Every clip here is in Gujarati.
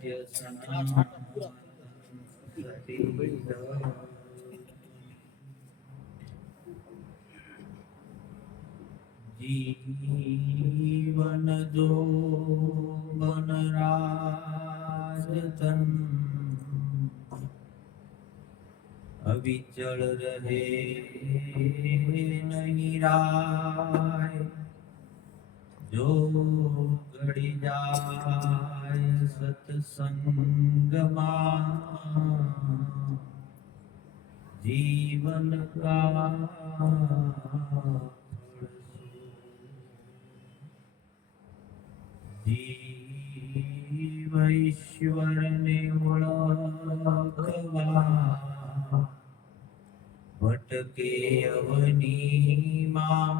સત્ય સનાતન જીવન જો બન રાજતન અવિચળ રહે નહીં રાય જો ઘડી જાય સત્સંગમાં જીવન કા જીવ ઈશ્વરને ઓળખવા ભટકે અવનીમાં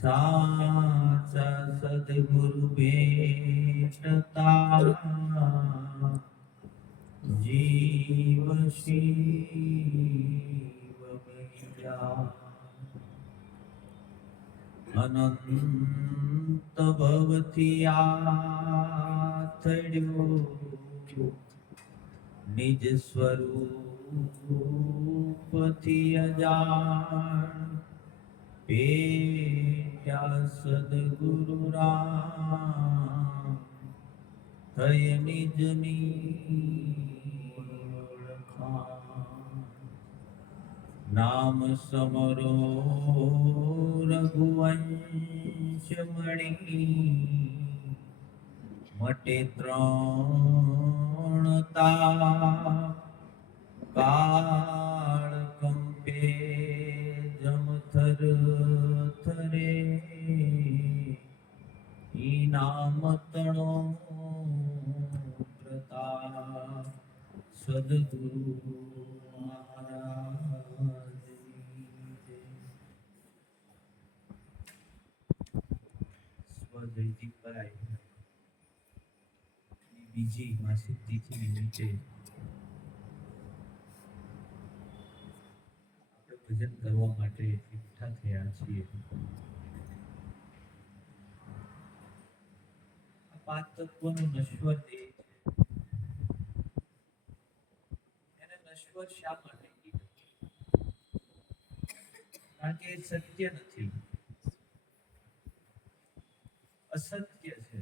સાચા સદગુરુ ભેટતા જીવ શિવ બન્યા અનંત ભવથી આથડ્યો નિજ સ્વરૂપથી અજાણ પેટ્યા સદગુરુ રામ થય નિજની ઓળખાણ નામ સમરો રઘુવંશ મણી મટે ત્રણતા કાળ કંપે જમથર થરે ઈ નામ તણો પ્રતાપ સદગુરુ બીજી માસિક તિથિની નીચે આપણે ભજન કરવા માટે એકઠા થયા છીએ. આ પાંચ તત્વોનો નશ્વર દેહ છે. એને નશ્વર શા માટે કીધું? કારણ કે એ સત્ય નથી, અસત્ય છે.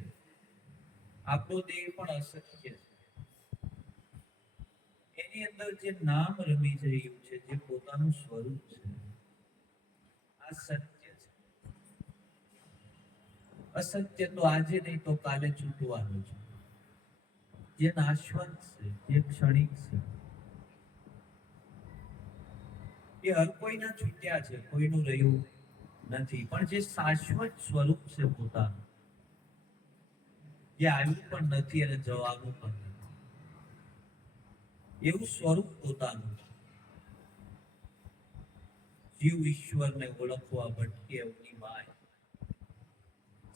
આપણો દેહ પણ અસત્ય છે. એની અંદર જે નામ રમી રહ્યું છે, જે પોતાનું સ્વરૂપ છે, આ સત્ય છે. અસત્ય તો આજે નહીં તો કાલે છૂટવાનું છે. જે નાશવંત છે, જે ક્ષણિક છે, એ હર કોઈના છૂટ્યા છે, કોઈનું રહ્યું નથી. પણ જે શાશ્વત સ્વરૂપ છે પોતાનું, જે આવ્યું પણ નથી અને જવાનું પણ નથી, એવું સ્વરૂપ પોતાનું છે. જીવ ઈશ્વરને ઓળખવા ભટકે અવની માય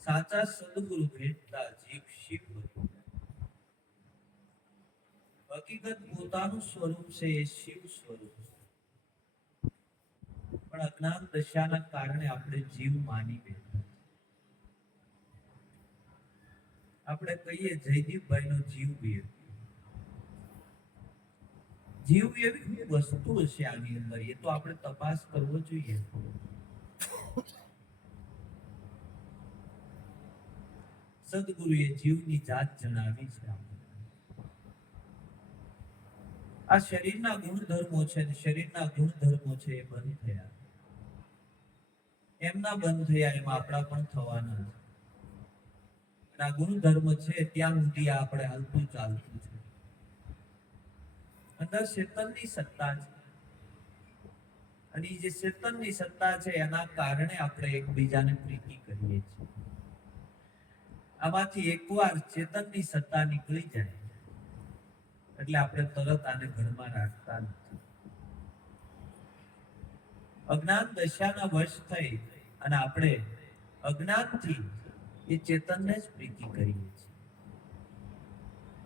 સાચા સદગુરુ ભેટતા જીવ શિવ બન્યા. હકીકત પોતાનું સ્વરૂપ છે એ શિવ સ્વરૂપ છે. પણ અજ્ઞાન દશાના કારણે આપણે જીવ માની બેઠા. આપણે કહીએ જયદીપભાઈ નો જીવ બી જીવ એવી વસ્તુ હશે આની અંદર, એ તો આપણે તપાસ કરવો જોઈએ. સદગુરુએ જીવની જાત જણાવી છે. આ શરીરના ગુણધર્મો છે, શરીરના ગુણધર્મો છે એ બંધ થયા. એમના બંધ થયા એમ આપણા પણ થવાના છે. આ ગુણધર્મ છે ત્યાં સુધી આપણે હાલતું ચાલતું છે. અંદર ચેતનની સત્તા છે, અને જે ચેતનની સત્તા છે એના કારણે આપણે એકબીજાને પ્રીતિ કરીએ છીએ. આમાંથી એકવાર ચેતનની સત્તા નીકળી જાય એટલે આપણે તરત આને ઘરમાં રાખતા નથી. અજ્ઞાન દશાના વશ થઈ અને આપણે અજ્ઞાનથી એ ચેતનને જ પ્રીતિ કરીએ છીએ.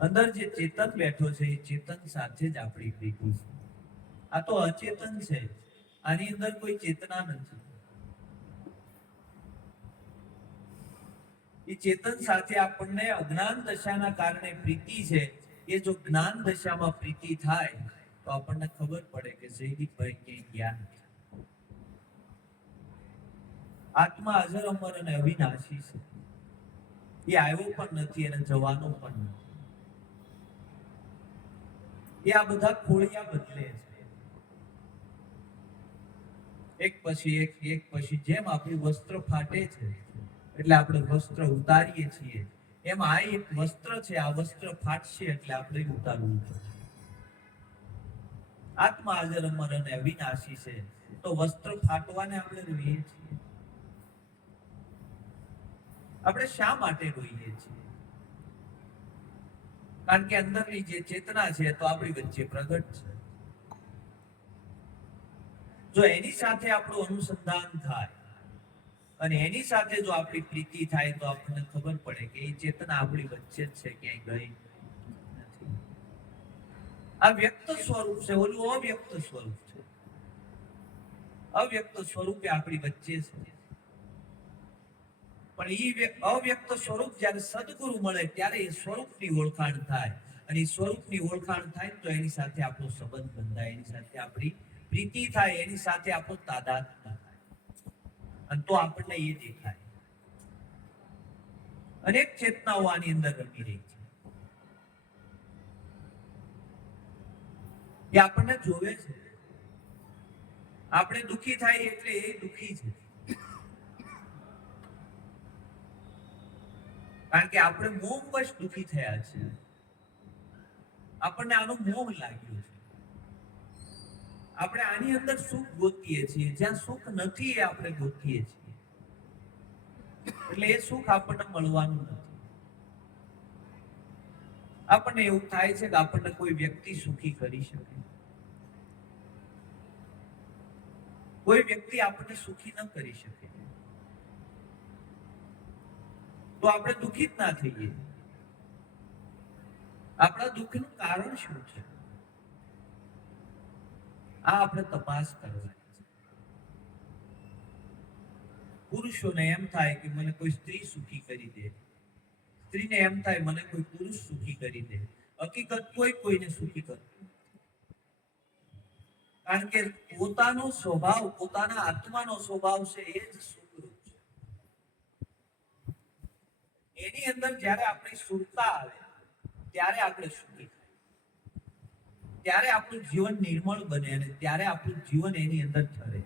અંદર જે ચેતન બેઠો છે એ ચેતન સાથે જ આપણી પ્રીતિ છે. આ તો અચેતન છે, આની અંદર કોઈ ચેતના નથી. એ એ ચેતન સાથે આપણને અજ્ઞાન દશાના કારણે પ્રીતિ છે, એ જો જ્ઞાન દશામાં પ્રીતિ થાય તો આપણને ખબર પડે કે જયદીપભાઈ ક્યાંય ગયા નથી. આત્મા અજર અમર અને અવિનાશી છે. એ આવ્યો પણ નથી અને જવાનો પણ નથી. એ આ બધા ખોળિયા બદલે છે, એક પછી એક પછી જેમ આપણું વસ્ત્ર ફાટે છે એટલે આપણે વસ્ત્ર ઉતારીએ છીએ, એમ આ એક વસ્ત્ર છે, આ વસ્ત્ર ફાટશે એટલે આપણે ઉતારવું પડશે. આત્મા હાજર અમર અને અવિનાશી છે, તો વસ્ત્ર ફાટવાને આપણે રોઈએ છીએ. આપણે શા માટે રોઈએ છીએ? કારણ કે અંદરની જે ચેતના છે તો આપણી વચ્ચે પ્રગટ છે. જો એની સાથે આપણું અનુસંધાન થાય અને એની સાથે જો આપણી પ્રીતિ થાય તો આપણને ખબર પડે કે એ ચેતના આપણી વચ્ચે જ છે, ક્યાંય ગઈ નથી. આ વ્યક્ત સ્વરૂપ છે, ઓલું અવ્યક્ત સ્વરૂપ છે. અવ્યક્ત સ્વરૂપે આપણી વચ્ચે છે, પણ એ અવ્યક્ત સ્વરૂપ જ્યારે સદગુરુ મળે ત્યારે એ સ્વરૂપની ઓળખાણ થાય, અને એ સ્વરૂપની ઓળખાણ થાય તો એની સાથે આપણો સંબંધ બંધાય, એની સાથે આપણી પ્રીતિ થાય, એની સાથે આપણો તાદાત્મ્ય થાય, અને તો આપણને એ દેખાય. અનેક ચેતનાઓ આની અંદર રમી રહી છે, એ આપણને જોવે છે. આપણે દુઃખી થાય એટલે એ દુઃખી છે, કારણ કે આપણે મોહવશ દુઃખી થયા છે. આપણને આનો મોહ લાગ્યો છે. આપણે આની અંદર સુખ ગોતીએ છીએ, જ્યાં સુખ નથી એ આપણે ગોતીએ છીએ, એટલે એ સુખ આપણને મળવાનું નથી. આપણને એવું થાય છે કે આપણને કોઈ વ્યક્તિ સુખી કરી શકે, કોઈ વ્યક્તિ આપણને સુખી ન કરી શકે, તો આપણે દુઃખી જ ના થઈએ. આપણા દુઃખનું કારણ શું છે, આ આપણે તપાસ કરવાની છે. પુરુષોને એમ થાય કે મને કોઈ સ્ત્રી સુખી કરી દે, સ્ત્રીને એમ થાય મને કોઈ પુરુષ સુખી કરી દે. હકીકત કોઈ કોઈને સુખી કરતું, કારણ કે પોતાનો સ્વભાવ, પોતાના આત્માનો સ્વભાવ છે એ જ સુખરૂપ છે. એની અંદર જ્યારે આપણી સુરતા આવે ત્યારે આપણે સુખી થાય, ત્યારે આપણું જીવન નિર્મળ બને અને ત્યારે આપણું જીવન એની અંદર ઠરે.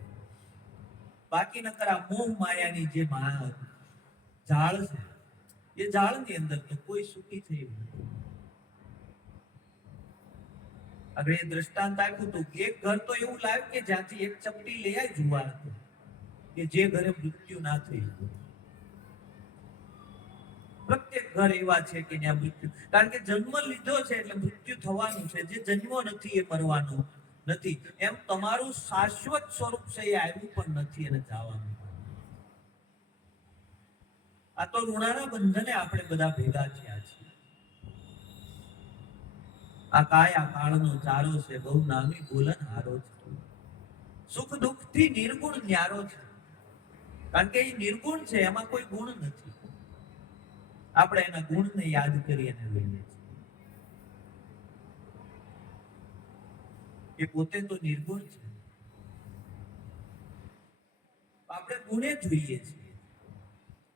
બાકી નકર આ મોહ માયાની જે જાળ છે, એ જાળની અંદર તો કોઈ સુખી થયું નથી. હવે એ દ્રષ્ટાંત આપ્યું હતું કે એક ઘર તો એવું લાવ્યું કે જ્યાંથી એક ચપટી લઈ આવી જુવાર, કે જે ઘરે મૃત્યુ ના થયું. પ્રત્યેક ઘર એવા છે કે ત્યાં મૃત્યુ, કારણ કે જન્મ લીધો છે એટલે મૃત્યુ થવાનું છે. જે જન્મો નથી એ મરવાનું નથી. એમ તમારું શાશ્વત સ્વરૂપ છે એ આવ્યું પણ નથી અને જવાનું. આ તો ઋણાના બંધને આપણે બધા ભેગા થયા છીએ. આ કાયા કાળનો ચારો છે, બહુ નામી બોલન હારો છે. સુખ દુઃખ થી નિર્ગુણ ન્યારો છે, કારણ કે એ નિર્ગુણ છે, એમાં કોઈ ગુણ નથી. આપણે એના ગુણને યાદ કરી અને લઈએ છીએ. એ પોતે તો નિર્ગુણ છે, આપણે ગુણે જોઈએ છીએ,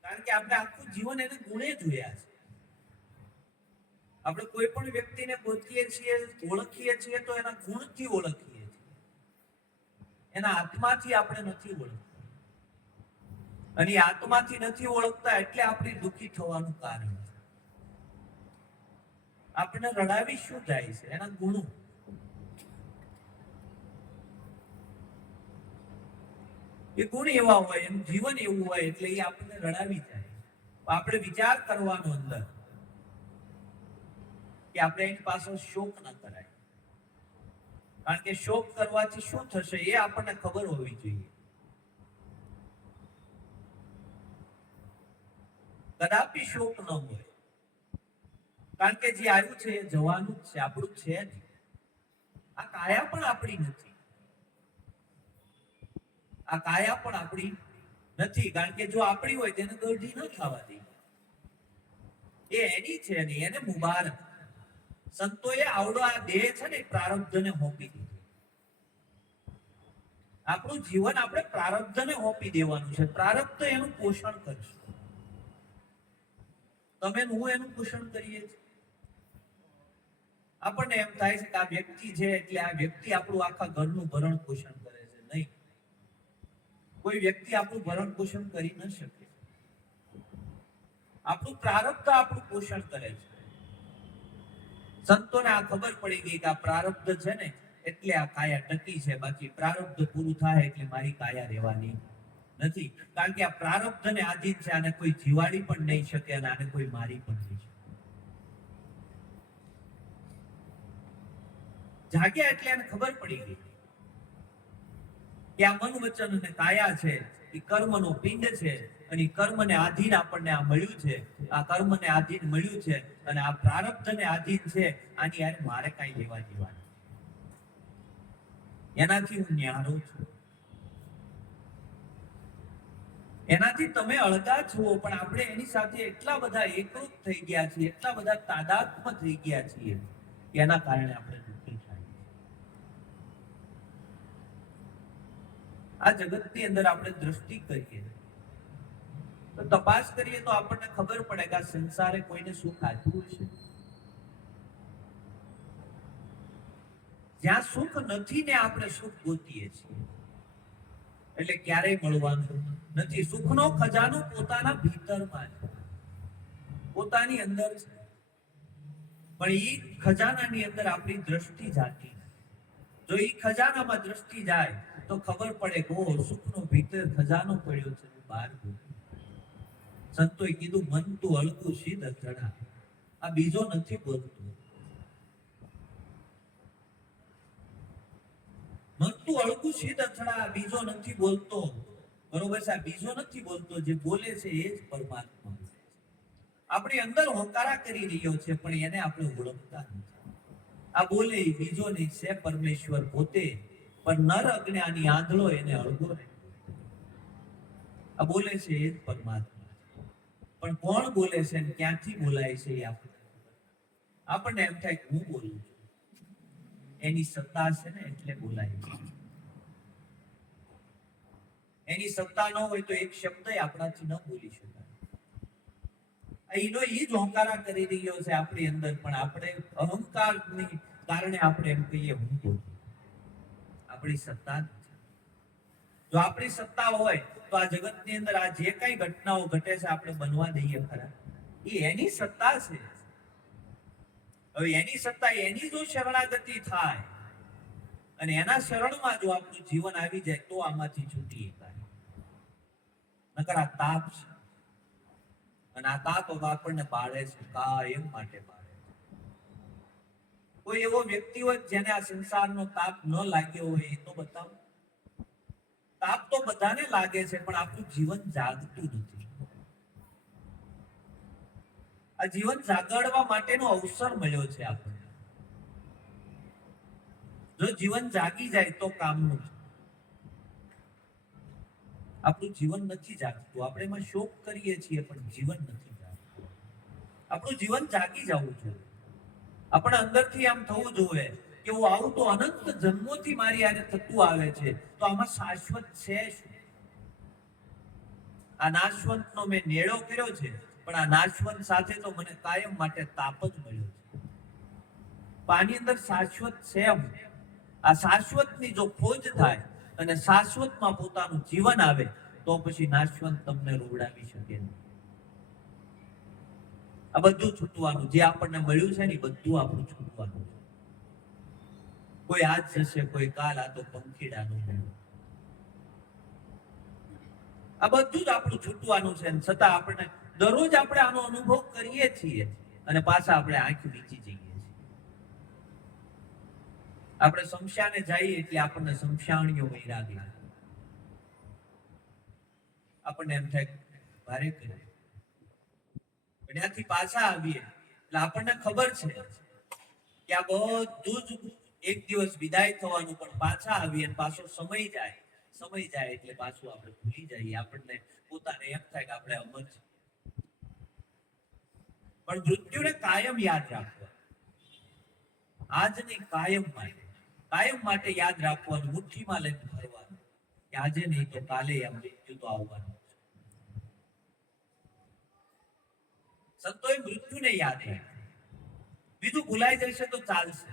કારણ કે આપણે આખું જીવન એને ગુણે જોયા છે. આપણે કોઈ પણ વ્યક્તિને ગોતીએ છીએ, ઓળખીએ છીએ તો એના ગુણથી ઓળખીએ છીએ, એના આત્માથી આપણે નથી ઓળખતા. અને આત્માથી નથી ઓળખતા એટલે આપણે દુઃખી થવાનું કારણ છે. આપણને રડાવી શું જાય છે? એના ગુણો. એ ગુણ એવા હોય, એનું જીવન એવું હોય એટલે એ આપણને રડાવી જાય. આપણે વિચાર કરવાનો અંદર કે આપણે એની પાછળ શોક ના કરાય, કારણ કે શોક કરવાથી શું થશે એ આપણને ખબર હોવી જોઈએ. કદાપી શોક ન હોય, કારણ કે જે આવ્યું છે એ જવાનું જ છે, આપણું છે જ. આ કાયા પણ આપણી નથી, આ કાયા પણ આપણી નથી, કારણ કે જો આપણી હોય તેને ગઢી ન થવા દે. એ એની છે ને એને મુબારક. સંતોએ આવડો આ દેહ છે ને પ્રારબ્ધને સોંપી દીધો. આપણું જીવન આપણે પ્રારબ્ધને સોંપી દેવાનું છે. પ્રારબ્ધ એનું પોષણ કરશે. તમે હું એનું પોષણ કરીએ છીએ. આપણને એમ થાય છે કે આ વ્યક્તિ છે એટલે આ વ્યક્તિ આપણું આખા ઘરનું ભરણ પોષણ કરે છે. નહીં, કોઈ વ્યક્તિ આપણું ભરણ પોષણ કરી ન શકે. આપણું પ્રારબ્ધ આપણું પોષણ કરે છે. સંતોને આ ખબર પડી ગઈ કે આ પ્રારબ્ધ છે ને એટલે આ કાયા ટકી છે, બાકી પ્રારબ્ધ પૂરું થાય એટલે મારી કાયા રહેવાની નથી. કારણ કે આ પ્રારબ્ધને આધીન છે. આને કોઈ જીવાડી પણ નહીં શકે અને આને કોઈ મારી પણ નહીં શકે. જાગ્યા એટલે એને ખબર પડી ગઈ કે આ મન વચન અને કાયા છે એ કર્મનો પિંડ છે અને કર્મને આધીન આપણને આ મળ્યું છે. આ કર્મને આધીન મળ્યું છે અને આ પ્રારબ્ધને આધીન છે. આની યાર મારે કઈ લેવા દેવા નથી. એનાથી હું ન્યારો છું, એનાથી તમે અળગા છો, પણ આપણે એની સાથે એટલા બધા એકરૂપ થઈ ગયા છીએ, એટલા બધા તાદાત્મ થઈ ગયા છીએ, એના કારણે આપણે દુઃખી થાય. આ જગતની અંદર આપણે દ્રષ્ટિ કરીએ તો તપાસ કરીએ તો આપણને ખબર પડે કે આ સંસારે કોઈને સુખ આપ્યું છે. જ્યાં સુખ નથી ને આપણે સુખ ગોતીએ છીએ, એટલે ક્યારેય મળવાનું નથી. સુખનો ખજાનો પોતાના ભીતરમાં છે, પોતાની અંદર છે, પણ એ ખજાનાની અંદર આપણી દ્રષ્ટિ જાતી. જો એ ખજાનામાં દ્રષ્ટિ જાય તો ખબર પડે કે સુખનો ભીતર ખજાનો પડ્યો છે, બહાર સંતોએ કીધું મન તું હળકું સીધ ચડા. આ બીજો નથી બોલતું. મન તું હળકું સીધ અથડા, બીજો નથી બોલતો. બરોબર છે, બીજો નથી બોલતો. જે બોલે છે એ જ પરમાત્મા. આપણી અંદર હોકારા કરી રહ્યો છે પણ એને આપણે ઓળખતા નથી. આ બોલે બીજો નહીં, છે પરમેશ્વર પોતે, પણ નર અજ્ઞાની આંધળો એને અળગો રહે. આ બોલે છે એ જ પરમાત્મા, પણ કોણ બોલે છે ને ક્યાંથી બોલાય છે એ આપણને એમ થાય હું બોલું છું. એની સત્તા છે ને એટલે બોલાય છે. એની સત્તા ન હોય તો એક શબ્દ આપણાથી ન બોલી શકાય. એનો એ જ હોંકારા કરી રહ્યો છે આપણી અંદર, પણ આપણે અહંકારની કારણે આપણે એમ કહીએ હું બોલું. આપણી સત્તા નથી. જો આપણી સત્તા હોય તો આ જગતની અંદર આ જે કઈ ઘટનાઓ ઘટે છે આપણે બનવા દઈએ ખરા? એ એની સત્તા છે. હવે એની સત્તા, એની જો શરણાગતિ થાય અને એના શરણમાં જો આપણું જીવન આવી જાય તો આમાંથી છૂટી શકાય. નકર આ તાપ છે અને આ તાપ આપણને બાળે છે, કાયમ માટે બાળે છે. કોઈ એવો વ્યક્તિ હોય જેને આ સંસારનો તાપ ન લાગ્યો હોય એ તો બતાવો. તાપ તો બધાને લાગે છે પણ આપણું જીવન જાગતું નથી. આ જીવન જાગડવા માટેનો અવસર મળ્યો છે આપણને. જો જીવન જાગી જાય તો કામનું. આપણું જીવન નથી જાગતું. આપણે એમાં શોક કરીએ છીએ પણ જીવન નથી જાગતું. આપણું જીવન જાગી જવું જોઈએ. આપણે અંદરથી આમ થવું જોઈએ કે હું આવું તો અનંત જન્મોથી મારી આને થતું આવે છે, તો આમાં શાશ્વત છે શું? આ નાશવંતનો મેં નેળો કર્યો છે, પણ આ નાશવંત સાથે તો મને કાયમ માટે તાપ જ મળ્યો છે. આની અંદર શાશ્વત છે. આ શાશ્વતની જો ખોજ થાય અને શાશ્વતમાં પોતાનું જીવન આવે તો પછી નાશવંત તમને રોવડાવી શકે નહીં. આ બધું છૂટવાનું, જે આપણને મળ્યું છે ને બધું આપણું છૂટવાનું છે. કોઈ આજ જશે, કોઈ કાલ. આ તો પંખીડાનું છે. આ બધું જ આપણું છૂટવાનું છે, છતાં આપણે દરરોજ આપણે આનો અનુભવ કરીએ છીએ અને પાછા આપણે આંખ વીચી જઈએ છીએ. આપણે શમશાને જઈએ એટલે આપણને શમશાણીઓ વૈરાગ લાગે. આપણને એમ થાય ભારે કરે. ત્યાંથી પાછા આવીએ એટલે આપણને ખબર છે કે આ બધું જ એક દિવસ વિદાય થવાનું, પણ પાછા આવીએ પાછો સમય જાય એટલે પાછું આપણે ભૂલી જઈએ. આપણને પોતાને એમ થાય કે આપણે અમર છીએ. પણ મૃત્યુને કાયમ યાદ રાખવા, આજની કાયમ માટે યાદ રાખવાનું, મુઠ્ઠીમાં લઈને ફરવાનું કે આજે નહીં તો કાલે આ મૃત્યુ તો આવવાનું. સંતોએ મૃત્યુને યાદ રાખ્યું. બીજું ભૂલાઈ જશે તો ચાલશે,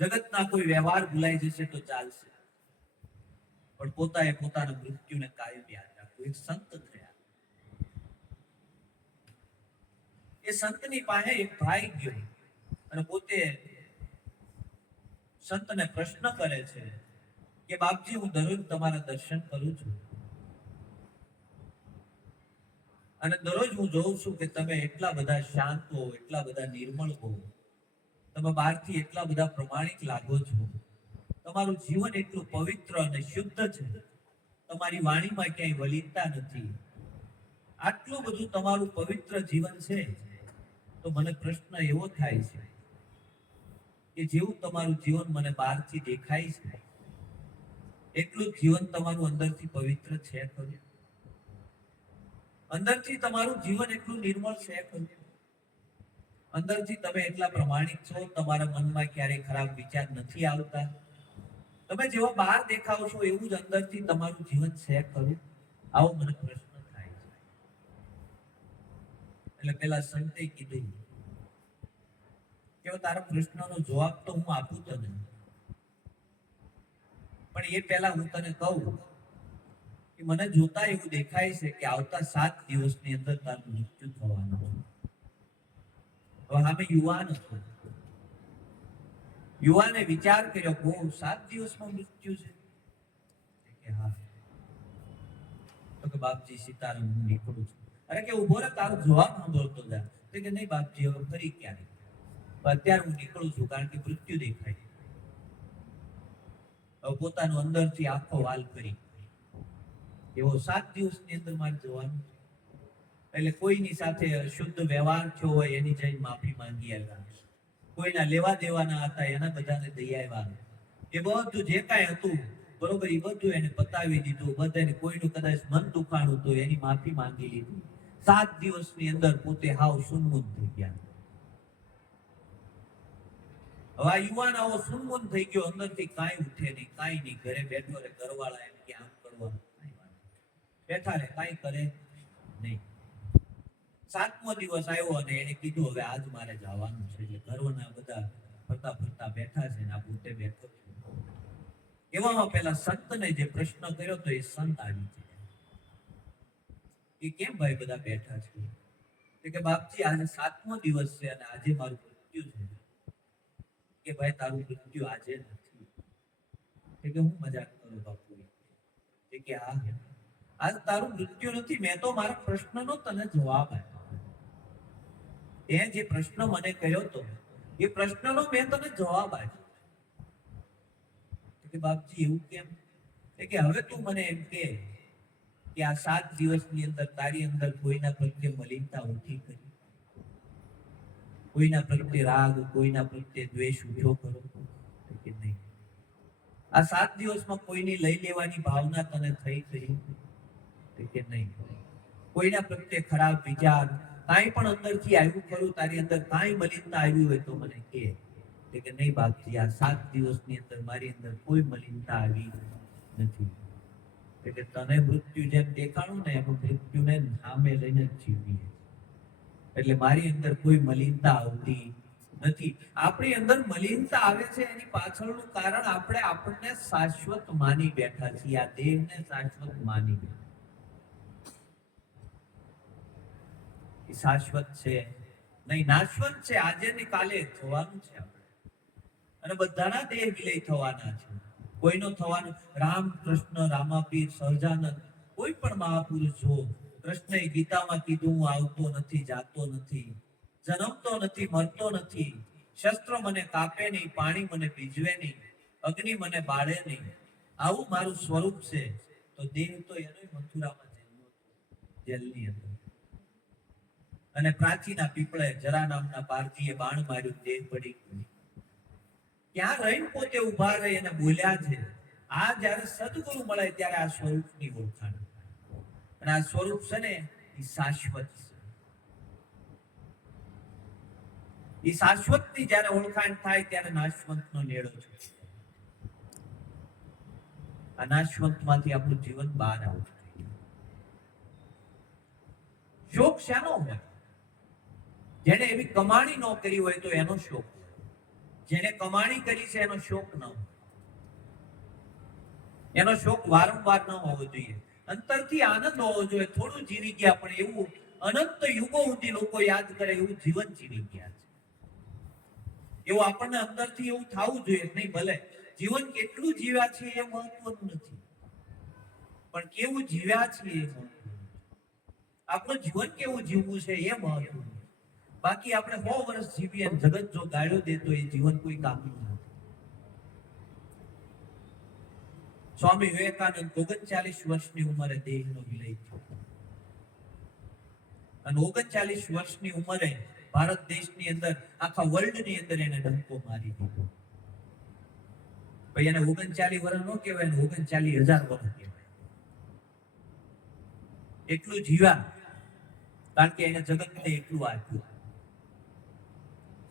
જગતના કોઈ વ્યવહાર ભૂલાઈ જશે તો ચાલશે, પણ પોતાના મૃત્યુને કાયમ યાદ રાખવું. એક સંત થયા. એ સંતની પાસે એક ભાઈ ગયો અને પોતે સંતને પ્રશ્ન કરે છે કે બાપજી, હું દરરોજ તમારા દર્શન કરું છું અને દરરોજ હું જોઉં છું કે તમે એટલા બધા શાંત હો, એટલા બધા નિર્મળ હો, તમે બહારથી એટલા બધા પ્રમાણિક લાગો છો, તમારું જીવન એટલું પવિત્ર અને શુદ્ધ છે, તમારી વાણીમાં ક્યાંય વલિનતા નથી, આટલું બધું તમારું પવિત્ર જીવન છે, તો મને પ્રશ્ન એવો થાય છે કે જેવું તમારું જીવન મને બહારથી દેખાય છે, એટલું જીવન તમારું અંદરથી પવિત્ર છે ખરું? અંદરથી તમારું જીવન એટલું નિર્મળ છે ખરું? અંદરથી તમે એટલા પ્રમાણિક છો, તમારા મનમાં ક્યારેય ખરાબ વિચાર નથી આવતા? તમે જેવા બહાર દેખાવ છો એવું જ અંદરથી તમારું જીવન છે ખરું? આવો મને પ્રશ્ન થાય છે. એટલે પેલા સંતે કીધું કે તારા પ્રશ્નનો જવાબ તો હું આપું તને, પણ એ પહેલા હું તને કહું કે મને જોતા એવું દેખાય છે કે આવતા 7 દિવસની અંદર તારું મૃત્યુ થવાનું છે. હવે અમે યુવાન હતો, યુવાને વિચાર કર્યો, બહુ 7 દિવસમાં મૃત્યુ છે કે હા. તો કે બાપજી સીતારામ, હું નીકળું છું. અરે કે ઉભો રહે, તારો જવાબ સાંભળતો જા. તો કે નહીં બાપજી, હવે ફરી ક્યારે? અત્યારે હું નીકળું છું, કારણ કે મૃત્યુ દેખાય. હવે પોતાનું અંદરથી આખો વાલ કરી એવો 7 દિવસની અંદર મારે જવાનું છે. એટલે કોઈની સાથે શુદ્ધ વ્યવહાર થયો હોય એની જઈને માફી માંગી આવ્યા, કોઈના લેવા દેવાના હતા એના બધાને દઈ આવ્યા, એ બધું જે કાંઈ હતું બરોબર એ બધું એને પતાવી દીધું. બધાને કોઈનું કદાચ મન દુખાણું તો એની માફી માંગી લીધી. 7 દિવસની અંદર પોતે હાવ સુનમુન થઈ ગયા. હવે આ યુવાન આવો સુનમુન થઈ ગયો, અંદરથી કાંઈ ઉઠે નહીં, કાંઈ નહીં. ઘરે બેઠો રે, ઘરવાળા એમ કે આમ કરવાનું, બેઠા રે, કાંઈ કરે નહીં. 7મો દિવસ આવ્યો અને એને કીધું હવે આજ મારે જવાનું છે. એટલે ઘરના બધા ફરતા ફરતા બેઠા છે ને આ પોતે બેઠો છે. એવામાં પેલા સંતને જે પ્રશ્ન કર્યો તો એ સંત આવી ગયા. એ કેમ ભાઈ બધા બેઠા છે? કે બાપજી આજે 7મો દિવસ છે અને આજે મારું મૃત્યુ છે. કે ભાઈ તારું મૃત્યુ આજે નથી. કે હું મજાક કરું બાપુ? કે હા, આજ તારું મૃત્યુ નથી. મેં તો મારા પ્રશ્નનો તને જવાબ આપ્યો. તે જે પ્રશ્ન મને કર્યો તો એ પ્રશ્નનો મેં તને જવાબ આપ્યો. કે બાપજી એવું કેમ? કે હવે તું મને એમ કે આ 7 દિવસની અંદર તારી અંદર કોઈના પ્રત્યે મલિનતા ઉઠી કરી, કોઈના પ્રત્યે રાગ, કોઈના પ્રત્યે દ્વેષ ઉઠ્યો કરો કે નહીં? આ 7 દિવસમાં કોઈની લઈ લેવાની ભાવના તને થઈ કરી કે નહીં? કોઈના પ્રત્યે ખરાબ વિચાર કાંઈ પણ અંદરથી આવ્યું ખરું? તારી અંદર કાંઈ મલિનતા આવી હોય તો મને કહે. કે નહીં બાપજી, આ 7 દિવસની અંદર મારી અંદર કોઈ મલિનતા આવી નથી. કે તને મૃત્યુ જેમ દેખાણું ને એમ મૃત્યુને સામે લઈને જીવીએ. એટલે મારી અંદર કોઈ મલિનતા આવતી નથી. આપણી અંદર મલિનતા આવે છે એની પાછળનું કારણ આપણને શાશ્વત માની બેઠા છીએ. આ દેહને શાશ્વત માની બેઠા. શાશ્વત છે નહીં, નાશવંત છે. આજે ને કાલે થવાનું છે આપણે, અને બધાના દેહ વિલય થવાના છે. કોઈનો થવાનું, રામ કૃષ્ણ, રામાપીર, સહજાનંદ, કોઈ પણ મહાપુરુષ જો કૃષ્ણએ ગીતામાં કીધું, હું આવતો નથી, જાતો નથી, જન્મતો નથી, મરતો નથી, શસ્ત્ર મને કાપે નહીં, પાણી મને ભીજવે નહીં, અગ્નિ મને બાળે નહીં, આવું મારું સ્વરૂપ છે. તો દેહ તો એનો મથુરામાં જન્મ જેલની અંદર, અને પ્રાચીના પીપળે જરા નામના પારધીએ બાણ માર્યું, દેહ પડી ગઈ. ક્યાં રહીને પોતે ઉભા રહી અને બોલ્યા છે. આ જયારે સદગુરુ મળે ત્યારે આ સ્વરૂપની ઓળખાણ, અને આ સ્વરૂપ છે ને એ શાશ્વત છે. એ શાશ્વતની જ્યારે ઓળખાણ થાય ત્યારે નાશવંતનો નેડો છે. આ નાશવંતમાંથી આપણું જીવન બહાર આવવું જોઈએ. શોક શાનો હોય? જેને એવી કમાણી ન કરી હોય તો એનો શોક. જેને કમાણી કરી છે એનો શોક ન હોય. એનો શોક વારંવાર ન હોવો જોઈએ. અંતરથી આનંદ હોવો જોઈએ. થોડું જીવી ગયા પણ એવું અનંત યુગો સુધી લોકો યાદ કરે એવું જીવન જીવી ગયા છે. એવું આપણને અંદરથી એવું થવું જોઈએ. નહીં, ભલે જીવન કેટલું જીવ્યા છે એ મહત્વનું નથી, પણ કેવું જીવ્યા છે એ મહત્વનું. આપણું જીવન કેવું જીવવું છે એ મહત્વનું. બાકી આપણે 100 વર્ષ જીવીએ જગત જો ગાળ્યો દે તો એ જીવન કોઈ કામનું નથી. સ્વામી વિવેકાનંદ 39 વર્ષની ઉંમરે દેહનો વિલય થયો અને 39 વર્ષની ઉંમરે ભારત દેશની અંદર, આખા વર્લ્ડની અંદર એને ડંકો મારી દીધો. ભાઈ એને 39 વર્ષ નો કહેવાય, 39,000 વર્ષ કહેવાય. એટલું જીવ્યા, કારણ કે એને જગતને એટલું આપ્યું.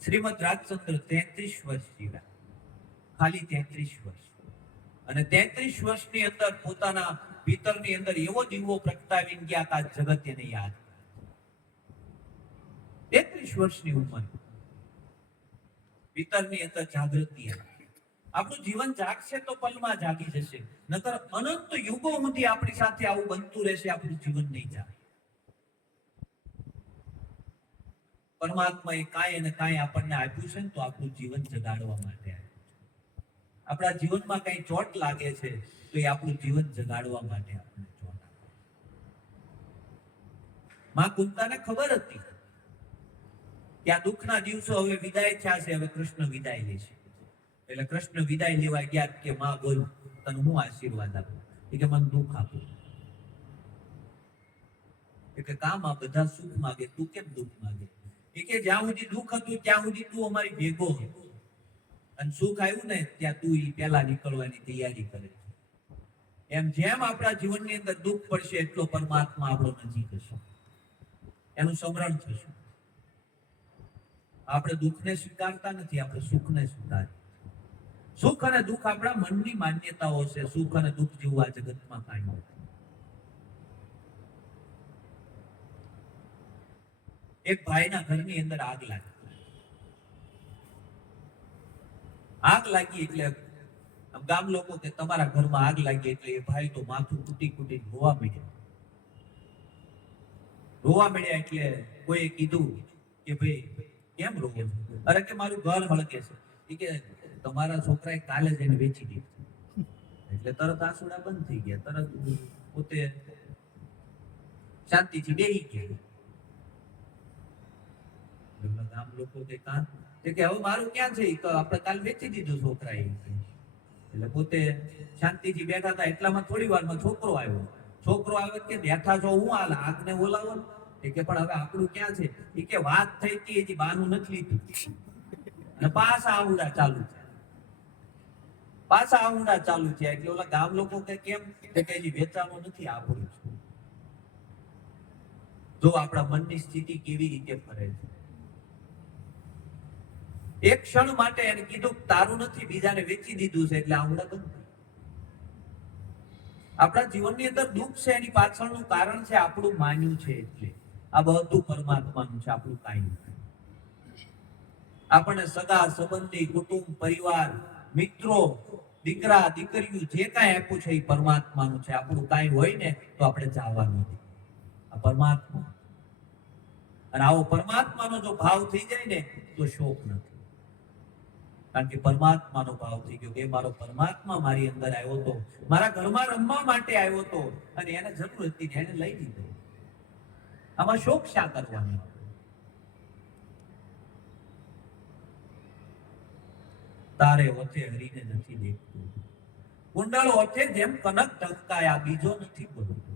શ્રીમદ રાજચંદ્ર 33 વર્ષ જીવ્યા, ખાલી 33 વર્ષ. અને 33 વર્ષની અંદર પોતાના ભીતરની અંદર એવો દીવો પ્રગટાવીને ગયા કે આ જગત એને યાદ. 33 વર્ષની ઉંમર, ભીતરની અંદર જાગૃતિ આવી. આપણું જીવન જાગશે તો પલમાં જાગી જશે, નકર અનંત યુગો સુધી આપણી સાથે આવું બનતું રહેશે, આપણું જીવન નહીં જાગે. પરમાત્માએ કાંઈ અને કાંઈ આપણને આપ્યું છે ને તો આપણું જીવન જગાડવા માટે આપ્યું છે. આપણા જીવનમાં કઈ ચોટ લાગે છે તો એ આપણું જીવન જગાડવા માટે આપણને ચોટ આપે. માં કુંતાને ખબર હતી કે આ દુઃખના દિવસો હવે વિદાય થયા છે, હવે કૃષ્ણ વિદાય લેશે. એટલે કૃષ્ણ વિદાય લેવા ગયા કે માં બોલ, તને હું આશીર્વાદ આપું? કે મને દુઃખ આપું. કે કામ આ બધા સુખ માગે, તું કેમ દુઃખ માગે? કે જ્યાં સુધી દુઃખ હતું ત્યાં સુધી તું અમારી ભેગો હતો, અને સુખ આવ્યું ને ત્યાં તું પેલા નીકળવાની તૈયારી કરે. એમ જેમ આપણા જીવનની અંદર દુઃખ પડશે એટલો પરમાત્મા આપણો નજીક હશે, એનું સ્મરણ થશે. આપણે દુઃખને સ્વીકારતા નથી, આપણે સુખને સ્વીકારીએ. સુખ અને દુઃખ આપણા મનની માન્યતાઓ છે. સુખ અને દુઃખ જેવું આ જગતમાં કાંઈ નથી. એક ભાઈના ઘરની અંદર આગ લાગી. આગ લાગી એટલે ગામ લોકો કે તમારા ઘરમાં આગ લાગી, એટલે એ ભાઈ તો માથું કૂટી કૂટી રોવા મળ્યા. એટલે કોઈએ કીધું કે ભાઈ કેમ રોવો? અરે કે મારું ઘર હળગે છે. કે તમારા છોકરાએ કાલે જ એને વેચી દીધું. એટલે તરત આંસુડા બંધ થઈ ગયા, તરત પોતે શાંતિથી બેહી ગયા. ગામ લોકો કે હવે મારું ક્યાં છે? આપણે કાલ વેચી દીધું છોકરાએ. એટલે પોતે શાંતિથી બેઠા હતા, એટલામાં થોડી વારમાં છોકરો આવ્યો કે બેઠા છો, હું હાલ આગને બોલાવો. કે પણ હવે આપણું ક્યાં છે? કે વાત થઈ હતી, હજી બાનું નથી લીધું. અને પાછા આવડા ચાલુ થયા. એટલે ઓલા ગામ લોકો કે કેમ? કે હજી વેચાવાનું નથી, આપણું. જો આપણા મનની સ્થિતિ કેવી રીતે ફરે છે. એક ક્ષણ માટે એને કીધું તારું નથી, બીજાને વેચી દીધું છે, એટલે આવડા બંધ. આપણા જીવનની અંદર દુઃખ છે, એની પાછળનું કારણ છે આપણું માન્યું છે. એટલે આ બધું પરમાત્માનું છે, આપણું કાંઈ નથી. આપણને સગા સંબંધી, કુટુંબ, પરિવાર, મિત્રો, દીકરા દીકરીઓ જે કાંઈ આપ્યું છે એ પરમાત્માનું છે. આપણું કાંઈ હોય ને તો આપણે ચાહવાનું નથી. આ પરમાત્મા, અને આવો પરમાત્માનો જો ભાવ થઈ જાય ને તો શોક નથી. કારણ કે પરમાત્માનો ભાવ થઈ ગયો કે મારો પરમાત્મા મારી અંદર આવ્યો હતો, મારા ઘરમાં રમવા માટે આવ્યો હતો, અને એને જરૂર હતી ને એને લઈ લીધો. આમાં શોક શા કરવાનો? તારે ઓથે હરીને નથી દેખતું, કુંડળ ઓથે જેમ કનક ટંકાયા, બીજો નથી બોલતો.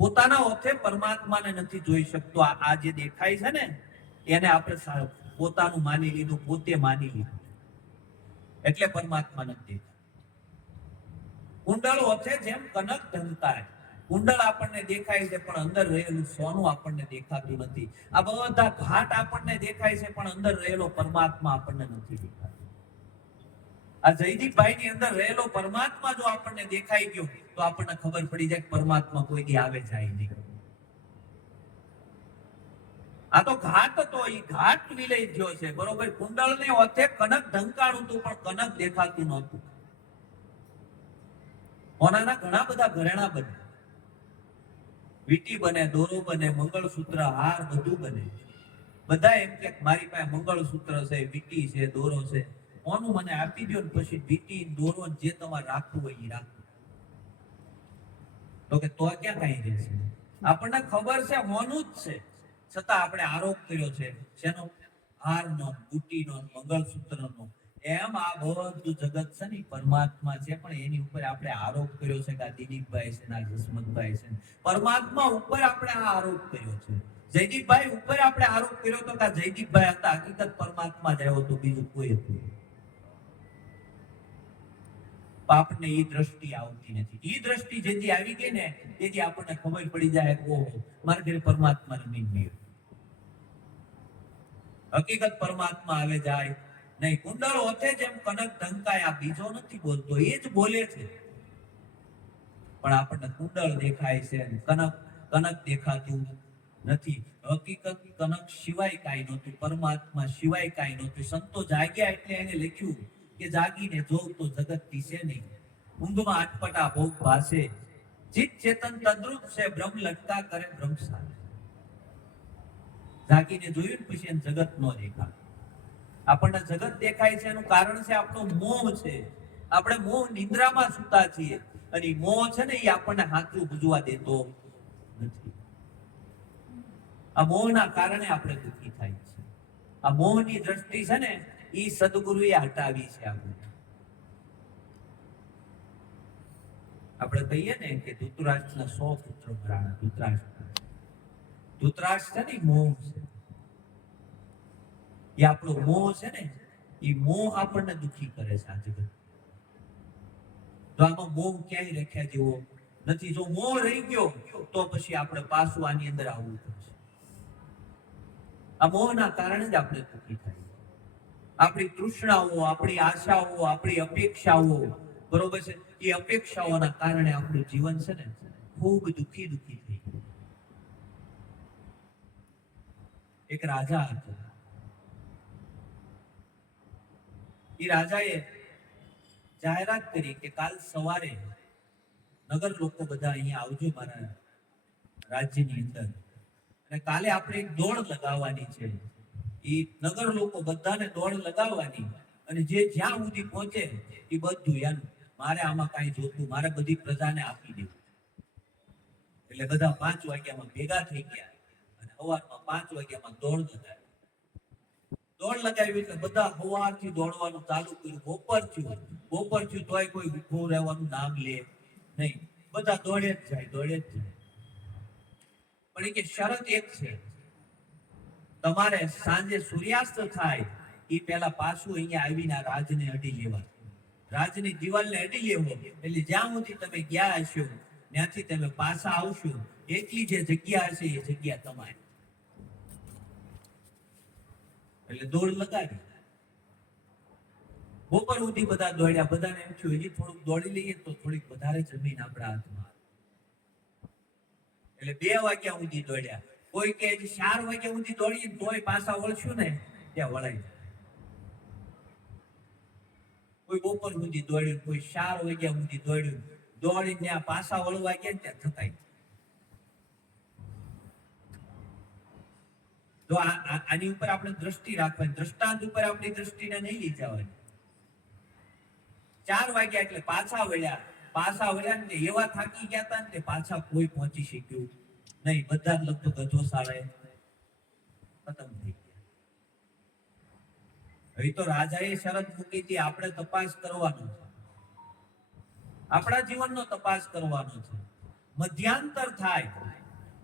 પોતાના ઓથે પરમાત્માને નથી જોઈ શકતો. આ જે દેખાય છે ને એને આપણે પોતાનું માની લીધું, પોતે માની લીધું, એટલે પરમાત્મા નથી દેખાય. કુંડળ ઓથે જેમ કનક ઢંકાય, કુંડળ આપણને દેખાય છે પણ અંદર રહેલું સોનું આપણને દેખાતું નથી. આ બધા ઘાટ આપણને દેખાય છે પણ અંદર રહેલો પરમાત્મા આપણને નથી દેખાતો. આ જયદીપભાઈ ની અંદર રહેલો પરમાત્મા જો આપણને દેખાઈ ગયો તો આપણને ખબર પડી જાય પરમાત્મા કોઈ દી આવે જાય નહીં. આ તો ઘાટ હતો, એ ઘાટ વિલય થયો છે, બરોબર. કુંડળ ને ઓથે કનક ઢંકાણું હતું પણ કનક દેખાતું નહોતું. સોનાના ઘણા બધા ઘરેણા બને, વીટી બને, દોરો બને, મંગળસૂત્ર, હાર, બધું બને. બધા એમ કે મારી પાસે મંગળસૂત્ર છે, વીટી છે, દોરો છે, ઓનું મને આપી દો ને પછી વીટી દોરો જે તમારે રાખવું હોય એ રાખો. તો કે તો ક્યાં કઈ રહેશે? આપણને ખબર છે હોનું જ છે, છતાં આપણે આરોપ કર્યો છે શેનો? હારનો, બુટીનો, મંગળસૂત્રનો. એમ આ બધું જગત છે ને પરમાત્મા છે, પણ એની ઉપર આપણે આરોપ કર્યો છે કે આ દિલીપભાઈ છે, આ જસવંતભાઈ છે. પરમાત્મા ઉપર આપણે આ આરોપ કર્યો છે. જયદીપભાઈ ઉપર આપણે આરોપ કર્યો તો કે જયદીપભાઈ હતા, હકીકત પરમાત્મા જ આવ્યો તો બીજું કોઈ હતું. આપણને એ દ્રષ્ટિ આવતી નથી. એ દ્રષ્ટિ જેથી આવી ગઈ ને તેથી આપણને ખબર પડી જાય ઓહો મારા ઘરે પરમાત્મા રમી ગયો. હકીકત પરમાત્મા આવે જાય નહીં. કુંડળ ઓથે જેમ કનક ઢંકાય, આ બીજો નથી બોલતો, એ જ બોલે છે. પણ આપણને કુંડળ દેખાય છે, કનક દેખાતું નથી. હકીકત કનક સિવાય કાંઈ નહોતું, પરમાત્મા સિવાય કાંઈ નહોતું. સંતો જાગ્યા એટલે એને લખ્યું કે જાગીને જોઉં તો જગત દિશે નહીં, ઊંઘમાં અટપટા ભોગ ભાસે, ચિત્ત ચેતન તદ્રુપ છે, બ્રહ્મ લટકા કરે બ્રહ્મસાર. જાગીને જોયું પછી એને જગત નો દેખાય. આપણને જગત દેખાય છે એનું કારણ છે આપણો મોહ છે. આપણે મોહ નિંદ્રામાં સૂતા છીએ અને મોહ છે ને એ આપણને હાથું બુજવા દેતો નથી. આ મોહના કારણે આપણે દુઃખી થાય છે. આ મોહની દ્રષ્ટિ છે ને એ સદગુરુએ હટાવી છે. આપણે કહીએ ને કે ધૃતરાષ્ટ્રના 100 પુત્રો મરાણા. ધૃતરાષ્ટ્ર છે ને મોહ છે. એ આપણો મોહ છે ને એ મોહ આપણને દુઃખી કરે છે આ જગત. તો આમાં મોહ ક્યાંય રાખ્યા જેવો નથી. જો મોહ રહી ગયો તો પછી આપણે પાછું આની અંદર આવવું પડશે. આ મોહના કારણે જ આપણે દુઃખી થાય. આપણી તૃષ્ણાઓ, આપણી આશાઓ, આપણી અપેક્ષાઓ, બરોબર છે, એ અપેક્ષાઓના કારણે આપણું જીવન છે ને ખૂબ દુઃખી થઈ ગયું. એક રાજા હતો. એ રાજાએ જાહેરાત કરી કે કાલ સવારે નગર લોકો બધા અહીંયા આવજો મારા રાજ્યની અંદર, અને કાલે આપણે એક દોડ લગાવવાની છે. એ નગર લોકો બધાને દોડ લગાવવાની, અને જે જ્યાં સુધી પહોંચે એ બધું એનું. મારે આમાં કાંઈ જોતું, મારે બધી પ્રજાને આપી દેવું. એટલે બધા 5 વાગ્યામાં ભેગા થઈ ગયા અને સવારમાં 5 વાગ્યામાં દોડ લગાવી. દોડ લગાવી એટલે બધા સવારથી દોડવાનું ચાલુ કર્યું. બપોર થયું તોય કોઈ ઊભું રહેવાનું નામ લે નહીં. બધા દોડે જ જાય. પણ એ કે શરત એક છે, તમારે સાંજે સૂર્યાસ્ત થાય એ પહેલા પાછું અહીંયા આવીને રાજને અડી લેવા, રાજની દિવાલને અડી લેવો. એટલે જ્યાં સુધી તમે ગયા હશો ત્યાંથી તમે પાછા આવશો, એટલી જે જગ્યા હશે એ જગ્યા તમારી. એટલે દોડ લગાવી. બપોર સુધી બધા દોડ્યા. બધાને એમ થયું હજી થોડુંક દોડી લઈએ તો થોડીક વધારે જમીન આપણા હાથમાં. એટલે 2 વાગ્યા સુધી દોડ્યા. કોઈ કે 4 વાગ્યા સુધી દોડીએ તોય પાછા વળશું ને ત્યાં વળાય. કોઈ બપોર સુધી દોડ્યું, કોઈ 4 વાગ્યા સુધી દોડ્યું. દોડીને ત્યાં પાછા વળવા ગયા ત્યાં થકાય. તો આની ઉપર આપણે દ્રષ્ટિ રાખવાની, દ્રષ્ટાંત ઉપર આપણી દ્રષ્ટિને નહીં લઈ જવાની. 4 વાગ્યા એટલે પાછા વળ્યા ને એવા થાકી ગયા હતા ને પાછા કોઈ પહોંચી શક્યું નહીં. બધા લગભગ ગધોશાળાએ ખતમ થઈ ગયા. હવે તો રાજાએ શરત મૂકી હતી આપણે તપાસ કરવાનો છે, આપણા જીવનનો તપાસ કરવાનો છે. મધ્યાંતર થાય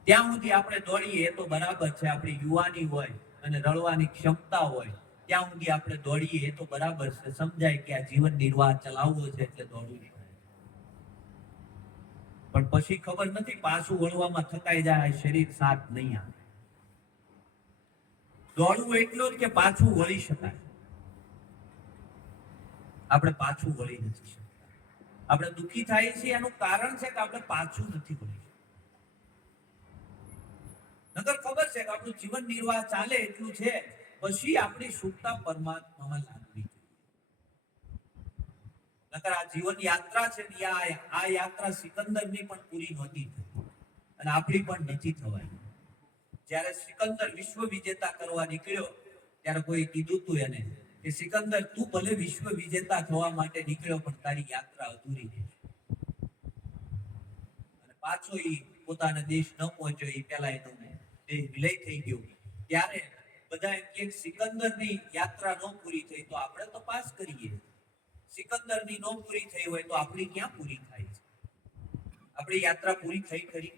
ત્યાં સુધી આપણે દોડીએ એ તો બરાબર છે. આપણી યુવાની હોય અને રળવાની ક્ષમતા હોય ત્યાં સુધી આપણે દોડીએ એ તો બરાબર છે. સમજાય કે આ જીવન નિર્વાહ ચલાવવો છે એટલે દોડવું પડે. પણ પછી ખબર નથી પાછું વળવામાં થકાઈ જાય, શરીર સાથ નહીં આવે. દોડવું એટલું જ કે પાછું વળી શકાય. આપણે પાછું વળી નથી શકતા. આપણે દુઃખી થાય છે એનું કારણ છે કે આપણે પાછું નથી વળી શકતા. નકર ખબર છે કે આપણું જીવન નિર્વાહ ચાલે એટલું છે, પછી આપણી સુખતા પરમાત્મામાં લાગવી જોઈએ. નકર આ જીવન યાત્રા છે ને આ યાત્રા સિકંદરની પણ પૂરી નહોતી થઈ અને આપણી પણ નથી થવાની. જ્યારે સિકંદર વિશ્વ વિજેતા કરવા નીકળ્યો ત્યારે કોઈ કીધું તું એને કે સિકંદર તું ભલે વિશ્વ વિજેતા થવા માટે નીકળ્યો પણ તારી યાત્રા અધૂરી છે. અને પાછો ઈ પોતાના દેશ ન પહોંચ્યો, એ પહેલા એનો દેહ વિલય થઈ ગયો. ત્યારે બધા એમ કે સિકંદરની યાત્રા ન પૂરી થઈ તો આપણે તો પાસ કરીએ, સિકંદરની નો પૂરી થઈ હોય તો આપણી ક્યાં પૂરી થાય છે? આપણી યાત્રા પૂરી થઈ ખરી?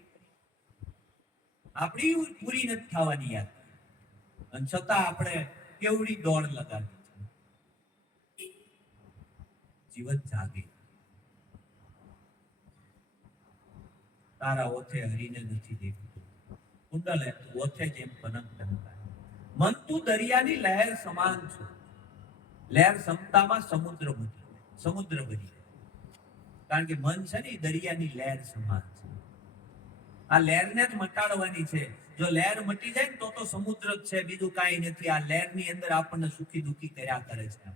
આપણી પૂરી નથી થવાની યાત્રા, અને છતાં આપણે કેવડી દોડ લગાવી છે. જીવન જાગે, તારા ઓથે હરીને નથી દેખતું, કુંડલે તું ઓથે જેમ પનંગ ટંકાય. મન તું દરિયાની લહેર સમાન છે, લહેર સમતામાં સમુદ્ર બની. કારણ કે મન છે ને દરિયાની લહેર સમાન છે. આ લહેરને જ મટાડવાની છે. જો લહેર મટી જાય ને તો સમુદ્ર જ છે, બીજું કાંઈ નથી. આ લહેરની અંદર આપણને સુખી દુઃખી કર્યા કરે છે.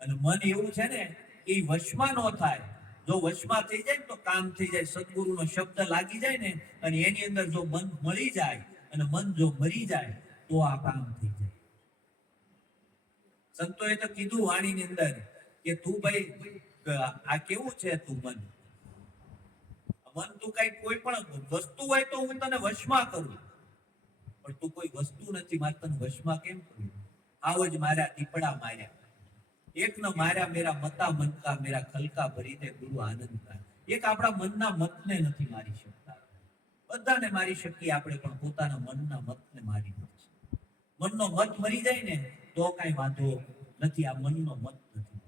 અને મન એવું છે ને એ વશમાં ન થાય. જો વશમાં થઈ જાય ને તો કામ થઈ જાય. સદગુરુનો શબ્દ લાગી જાય ને અને એની અંદર જો મન મળી જાય અને મન જો મરી જાય તો આ કામ થઈ જાય. સંતોએ તો કીધું વાણીની અંદર કે તું ભાઈ આ કેવું છે, તું મન તું કઈ કોઈ પણ વસ્તુ હોય તો હું તને વશમાં કરું, પણ તું કોઈ વસ્તુ નથી, મારે તને વશમાં કેમ કરું? આવો જ માર્યા દીપડા માર્યા, એક ન માર્યા મેરા મતા મન કા, મેરા ખલકા ભરી દે ગુરુ આનંદ કા. એક આપણા મનના મતને નથી મારી શકતા. બધાને મારી શકીએ આપણે, પણ પોતાના મનના મતને મારી નથી શકતા. મનનો મત મરી જાય ને તો કઈ વાંધો નથી. આ મનનો મત નથી.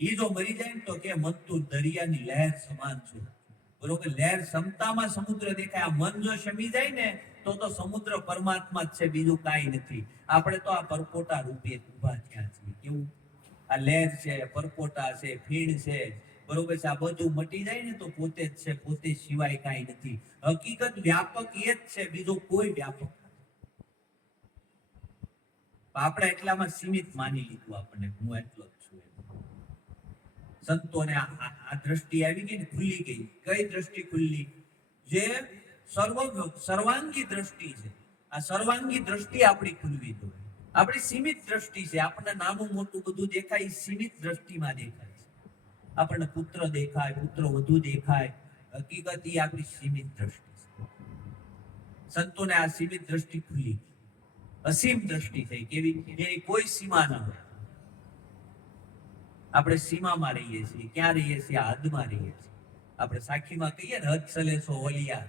એ જો મરી જાય ને તો કે મન તું દરિયાની લહેર સમાન છે. બરોબર, લહેર સમતામાં સમુદ્ર દેખાય. આ મન જો શમી જાય ને તો સમુદ્ર પરમાત્મા જ છે, બીજું કાંઈ નથી. આપણે તો આ પરપોટા રૂપે ઉભા થયા છીએ. કેવું? આ લહેર છે, પરપોટા છે, ફીણ છે, બરોબર છે. આ બધું મટી જાય ને તો પોતે જ છે, પોતે સિવાય કાંઈ નથી. હકીકત વ્યાપક એ જ છે, બીજો કોઈ વ્યાપક નથી. આપણે એટલામાં સીમિત માની લીધું આપણને, હું એટલો જ છું. સંતોને આ દ્રષ્ટિ આવી ગઈ ને, ખુલ્લી ગઈ. કઈ દ્રષ્ટિ ખુલ્લી? જે સર્વાંગી દ્રષ્ટિ છે. આ સર્વાંગી દ્રષ્ટિ આપણી ખુલવી જોઈએ. આપણી સીમિત દ્રષ્ટિ છે. આપણને નાનું મોટું બધું દેખાય, સીમિત દ્રષ્ટિમાં દેખાય છે. આપણને પુત્ર દેખાય, પુત્ર વધુ દેખાય, હકીકત એ આપણી સીમિત દ્રષ્ટિ છે. સંતોને આ સીમિત દ્રષ્ટિ ખુલી, અસીમ દ્રષ્ટિ થઈ. કેવી? એની કોઈ સીમા ન હોય. આપણે સીમામાં રહીએ છીએ. ક્યાં રહીએ છીએ? હદમાં રહીએ છીએ. આપણે સાખીમાં કહીએ ને, હદ સલે સો વલિયા,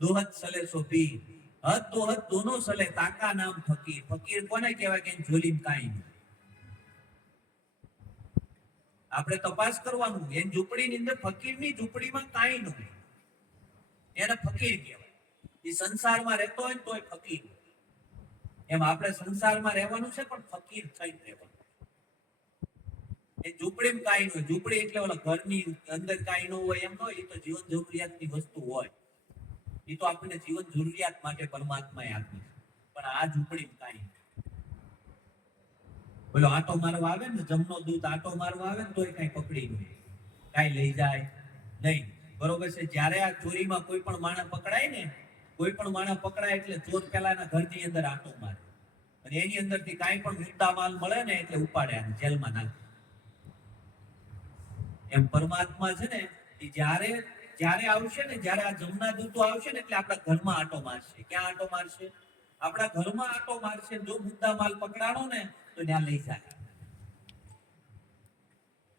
દોહદ સલે સો પીર, હદ તો હદ દોનો સલે, તાકા નામ ફકીર. ફકીર કોને કહેવાય? કે ઝોલીમ કાંઈ નહીં. આપણે તપાસ કરવાનું, એ ઝૂંપડીની અંદર, ફકીરની ઝૂંપડીમાં કાંઈ નથી, એને ફકીર કહેવાય. એ સંસારમાં રહેતો હોય ને તોય ફકીર. એમ આપણે સંસારમાં રહેવાનું છે પણ ફકીર થઈને રહેવાનું. એ ઝૂંપડીમાં કાંઈ ન હોય. ઝૂંપડી એટલે ઓલા ઘરની અંદર કાંઈ ન હોય એમ ન હોય. એ તો જીવન જરૂરિયાતની વસ્તુ હોય. એ તો આપણને જીવન જરૂરિયાત માટે પરમાત્માએ આપી. પણ આ ઝૂંપડીમાં કાંઈ નહીં. બોલો આટો મારવા આવે ને, જમનો દૂત આટો મારવા આવે ને તોય કાંઈ પકડી નહીં, કાંઈ લઈ જાય નહીં. બરોબર છે. જ્યારે આ ચોરીમાં કોઈ પણ માણસ પકડાય ને, કોઈ પણ માણસ પકડાય એટલે ચોર પેલા એના ઘરની અંદર આટો મારે અને એની અંદરથી કાંઈ પણ મુદ્દા માલ મળે ને એટલે ઉપાડે અને જેલમાં નાખે. એમ પરમાત્મા છે ને, એ જ્યારે આવશે ને, જ્યારે આ જમના દૂતો આવશે ને એટલે આપણા ઘરમાં આટો મારશે. ક્યાં આટો મારશે? આપણા ઘરમાં આટો મારશે. જો મુદ્દા માલ પકડાણો ને તો ત્યાં લઈ જાય.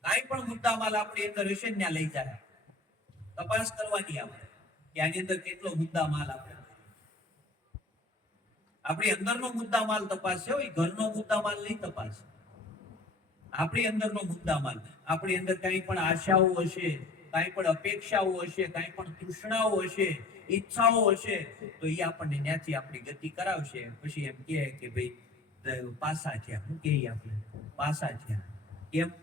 કાંઈ પણ મુદ્દા માલ આપણી અંદર હશે ને ત્યાં લઈ જાય. તપાસ કરવાની આપણે કે આની અંદર કેટલો મુદ્દા માલ આપણે, આપણી અંદરનો મુદ્દા માલ તપાસશે, હોય ઘરનો મુદ્દા માલ નહીં તપાસે. આપણી અંદરનો મુદ્દામાલ, આપણી અંદર કંઈ પણ આશાઓ હશે, કંઈ પણ અપેક્ષાઓ હશે, કંઈ પણ તૃષ્ણાઓ હશે, ઈચ્છાઓ હશે, તો એ આપણને ત્યાંથી આપણી ગતિ કરાવશે. પછી એમ કહે કે ભાઈ પાસા થયા. શું કહે આપણે? પાસા થયા. કેમ?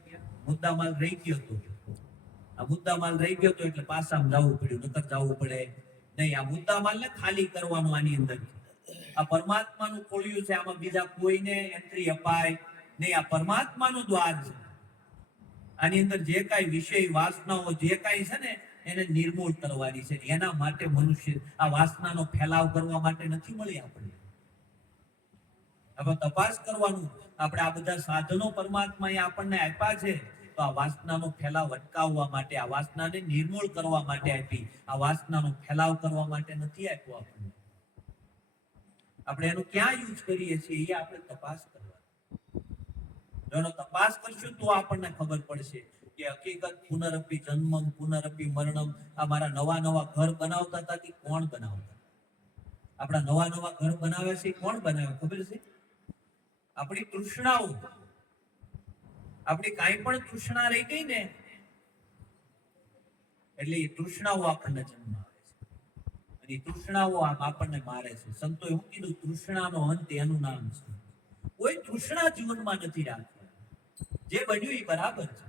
મુદ્દામાલ રહી ગયો હતો. આ મુદ્દામાલ રહી ગયો હતો એટલે પાસામાં જવું પડ્યું, નકર જવું પડે નહીં. આ મુદ્દામાલને ખાલી કરવાનો આની અંદર. આ પરમાત્માનું ખોલ્યું છે, આમાં બીજા કોઈને એન્ટ્રી અપાય નહીં. આ પરમાત્માનું દ્વાર છે. આની અંદર જે કાંઈ વિષય વાસનાઓ જે કાંઈ છે ને એને નિર્મૂળ કરવાની છે. એના માટે મનુષ્ય આ વાસનાનો ફેલાવ કરવા માટે નથી મળી આપણને. હવે તપાસ કરવાનું, આપણે આ બધા સાધનો પરમાત્માએ આપણને આપ્યા છે તો આ વાસનાનો ફેલાવ અટકાવવા માટે, આ વાસનાને નિર્મૂળ કરવા માટે આપી. આ વાસનાનો ફેલાવ કરવા માટે નથી આપ્યો આપણને. આપણે એનું ક્યાં યુઝ કરીએ છીએ એ આપણે તપાસ કરવાની. એનો તપાસ કરશું તો આપણને ખબર પડશે કે હકીકત પુનરપી જન્મમ પુનરપી મરણમ. આ મારા નવા નવા ઘર બનાવતા હતા કે કોણ બનાવતા? આપણા નવા નવા ઘર બનાવે છે કોણ બનાવે ખબર છે? આપણી તૃષ્ણાઓ. આપણી કાંઈ પણ તૃષ્ણા રહી ગઈ ને એટલે એ તૃષ્ણાઓ આપણને જન્મ આવે છે અને એ તૃષ્ણાઓ આપણને મારે છે. સંતો એવું કીધું, તૃષ્ણાનો અંત એનું નામ છે. કોઈ તૃષ્ણા જીવનમાં નથી રાખતી. જે બન્યું એ બરાબર છે,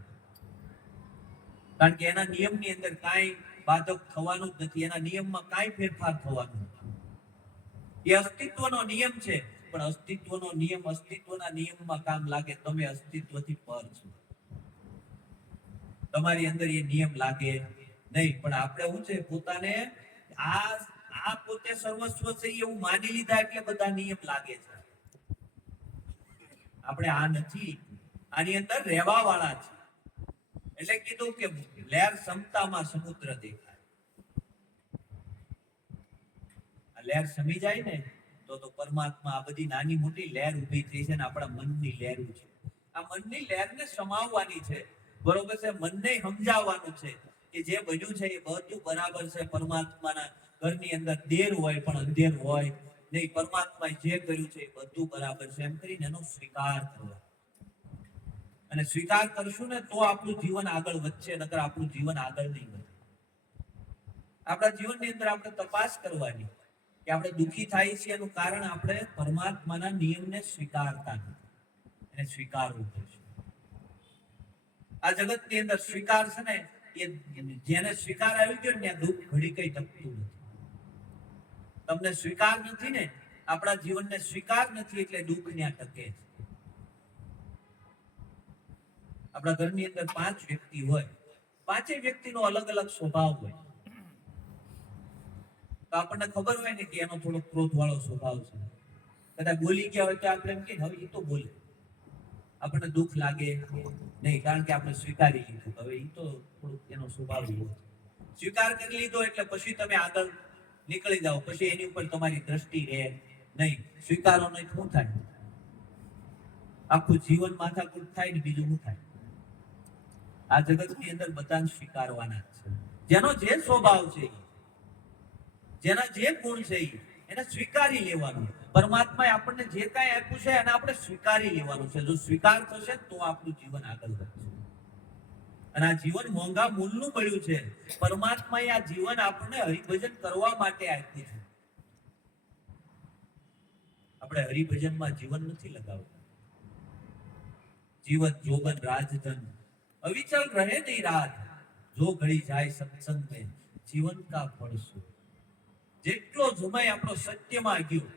કારણ કે એના નિયમની અંદર કાંઈ બાધક થવાનું જ નથી. એના નિયમમાં કાંઈ ફેરફાર થવાનું નથી. એ અસ્તિત્વનો નિયમ છે, પણ અસ્તિત્વનો નિયમ અસ્તિત્વના નિયમમાં કામ લાગે. તમે અસ્તિત્વથી પર છો, તમારી અંદર એ નિયમ લાગે નહીં. પણ આપણે શું છે, પોતાને આ પોતે સર્વસ્વ છે એવું માની લીધા એટલે બધા નિયમ લાગે છે. આપણે આ નથી, આની અંદર રહેવા વાળા છે. એટલે કીધું કે લહેર સમતામાં સમુદ્ર દેખાય. આ લહેર સમી જાય ને તો પરમાત્મા આ બધી નાની મોટી લહેર ઉભી થઈ છે ને આપણા મનની લહેર છે. આ મનની લહેરને સમાવવાની છે, બરોબર છે. મનને સમજાવવાનું છે કે જે બન્યું છે એ બધું બરાબર છે. પરમાત્માના ઘરની અંદર દેર હોય પણ અંધેર હોય નહીં. પરમાત્માએ જે કર્યું છે એ બધું બરાબર છે એમ કરીને એનો સ્વીકાર કરવો. અને સ્વીકાર કરશું ને તો આપણું જીવન આગળ વધશે, નકર આપણું જીવન આગળ નહીં વધે. આપણા જીવનની અંદર આપણે તપાસ કરવાની કે આપણે દુઃખી થાય છે એનું કારણ આપણે પરમાત્માના નિયમને સ્વીકારતા નથી. એને સ્વીકારવું પડશે. આ જગતની અંદર સ્વીકાર છે ને, એ જેને સ્વીકાર આવી ગયો ને ત્યાં દુઃખ ઘડી કઈ ટકતું નથી. તમને સ્વીકાર નથી ને, આપણા જીવનને સ્વીકાર નથી એટલે દુઃખ ત્યાં ટકે છે. આપણા ઘરની અંદર 5 વ્યક્તિ હોય, 5 વ્યક્તિનો અલગ અલગ સ્વભાવ હોય. તો આપણને ખબર હોય ને કે એનો થોડો ક્રોધ વાળો સ્વભાવ છે. કદાચ બોલી ગયા હોય તો આપણે એમ કે હવે એ તો બોલે, આપણને દુઃખ લાગે નહીં, કારણ કે આપણે સ્વીકારી લીધું. હવે એ તો થોડુંક એનો સ્વભાવ એવો છે. સ્વીકાર કરી લીધો એટલે પછી તમે આગળ નીકળી જાઓ. પછી એની ઉપર તમારી દ્રષ્ટિ રહે નહીં. સ્વીકારો નહીં શું થાય? આખું જીવન માથાકૂટ થાય ને બીજું શું થાય? આ જગતની અંદર બધા સ્વીકારવાના છે. જેનો જે સ્વભાવ છે, જેના જે ગુણ છે એને સ્વીકારી લેવાનું. પરમાત્માએ આપણને જે કાંઈ આપ્યું છે એને આપણે સ્વીકારી લેવાનું છે. જો સ્વીકાર થશે તો આપણું જીવન આગળ વધશે. અને આ જીવન મોંઘા મૂલ્યનું મળ્યું છે. પરમાત્માએ આ જીવન આપણને હરિભજન કરવા માટે આપ્યું છે. આપણે હરિભજનમાં જીવન નથી લગાવતા. જીવન જોબન રાજધન અવિચલ રહે નહીં રાત, જો ઘડી જાય સત્સંગ में जीवन का फल શું. જેટલો સમય આપણો સત્યમાં ગયો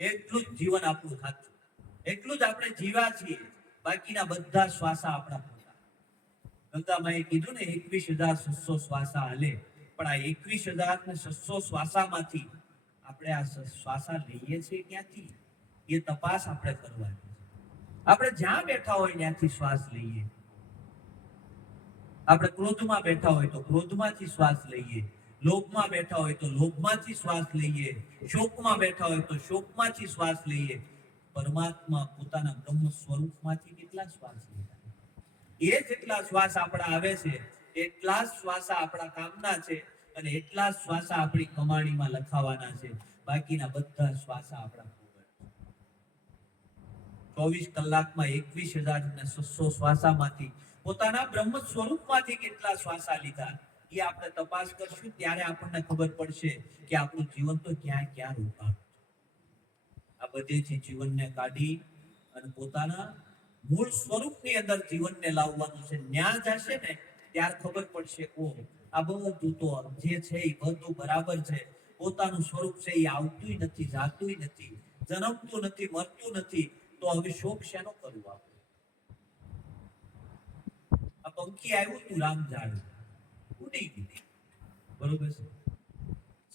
એટલું જ જીવન આપણું સાચું, એટલું જ આપણે જીવ્યા છીએ. બાકીના બધા શ્વાસા આપણા પોતા. ગંગામાએ કીધું ને 21,600 શ્વાસા હાલે, પણ આ 21,600 શ્વાસામાંથી આપણે આ શ્વાસા લઈએ છીએ ક્યાંથી એ તપાસ આપણે કરવાની. આપણે જ્યાં બેઠા હોય ત્યાંથી શ્વાસ લઈએ. આપણે ક્રોધમાં બેઠા હોય તો ક્રોધમાંથી શ્વાસ લઈએ, લોભમાં બેઠા હોય તો લોભમાંથી શ્વાસ લઈએ, શોકમાં બેઠા હોય તો શોકમાંથી શ્વાસ લઈએ. પરમાત્મા પોતાના બ્રહ્મ સ્વરૂપમાંથી કેટલા શ્વાસ લીધા? એ જેટલા શ્વાસ આપણા આવે છે એટલા શ્વાસ આપણા કામના છે અને એટલા શ્વાસ આપણી કમાણીમાં લખાવાના છે. બાકીના બધા શ્વાસ આપણા. તો 24 કલાકમાં 21,600 શ્વાસામાંથી પોતાના બ્રહ્મ સ્વરૂપમાંથી કેટલા શ્વાસા લીધા એ આપણે તપાસ કરશું ત્યારે આપણને ખબર પડશે કે આપણું જીવન તો ક્યાં ક્યાં રોકાણ. આ બધેથી જીવનને કાઢી અને પોતાના મૂળ સ્વરૂપની અંદર જીવનને લાવવાનું છે. ન્યા જશે ને ત્યાર ખબર પડશે ઓ આ બધું તો જે છે એ બધું બરાબર છે. પોતાનું સ્વરૂપ છે એ આવતું નથી, જાતું નથી, જન્મતું નથી, મરતું નથી, તો હવે શોક શેનો કરવો? આ પંખી આવ્યું તું રામઝાડ ઉડી ગઈ, બરોબર છે.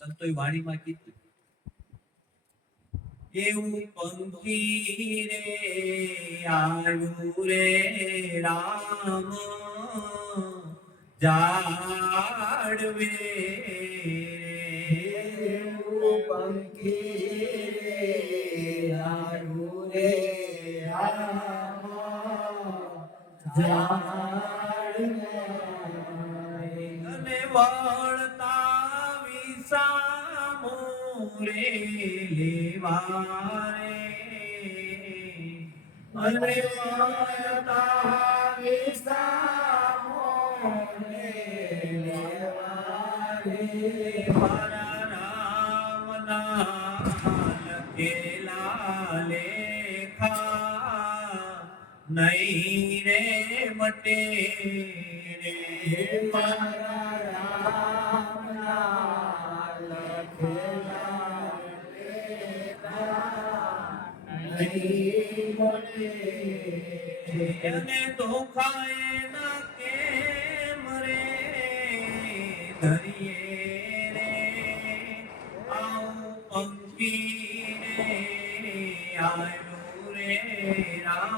સંતોએ વાણીમાં કીધું એવું પંખી રે આવ્યું રે રામ જાડવે પંખી રે આવ્યું રે રામ જાડવે અને વળતા વિસામો રે લેવારે અને વળતા વિસામો રે લેવારે મારા રામના લખેલા લેખા નહીં રે મટે રે મારા રામના લખેલા લેખા નહીં મળે અને ધોખાએ ના કેમ રે ધરીએ રે આવું પંખી રે આવ્યું રે રામ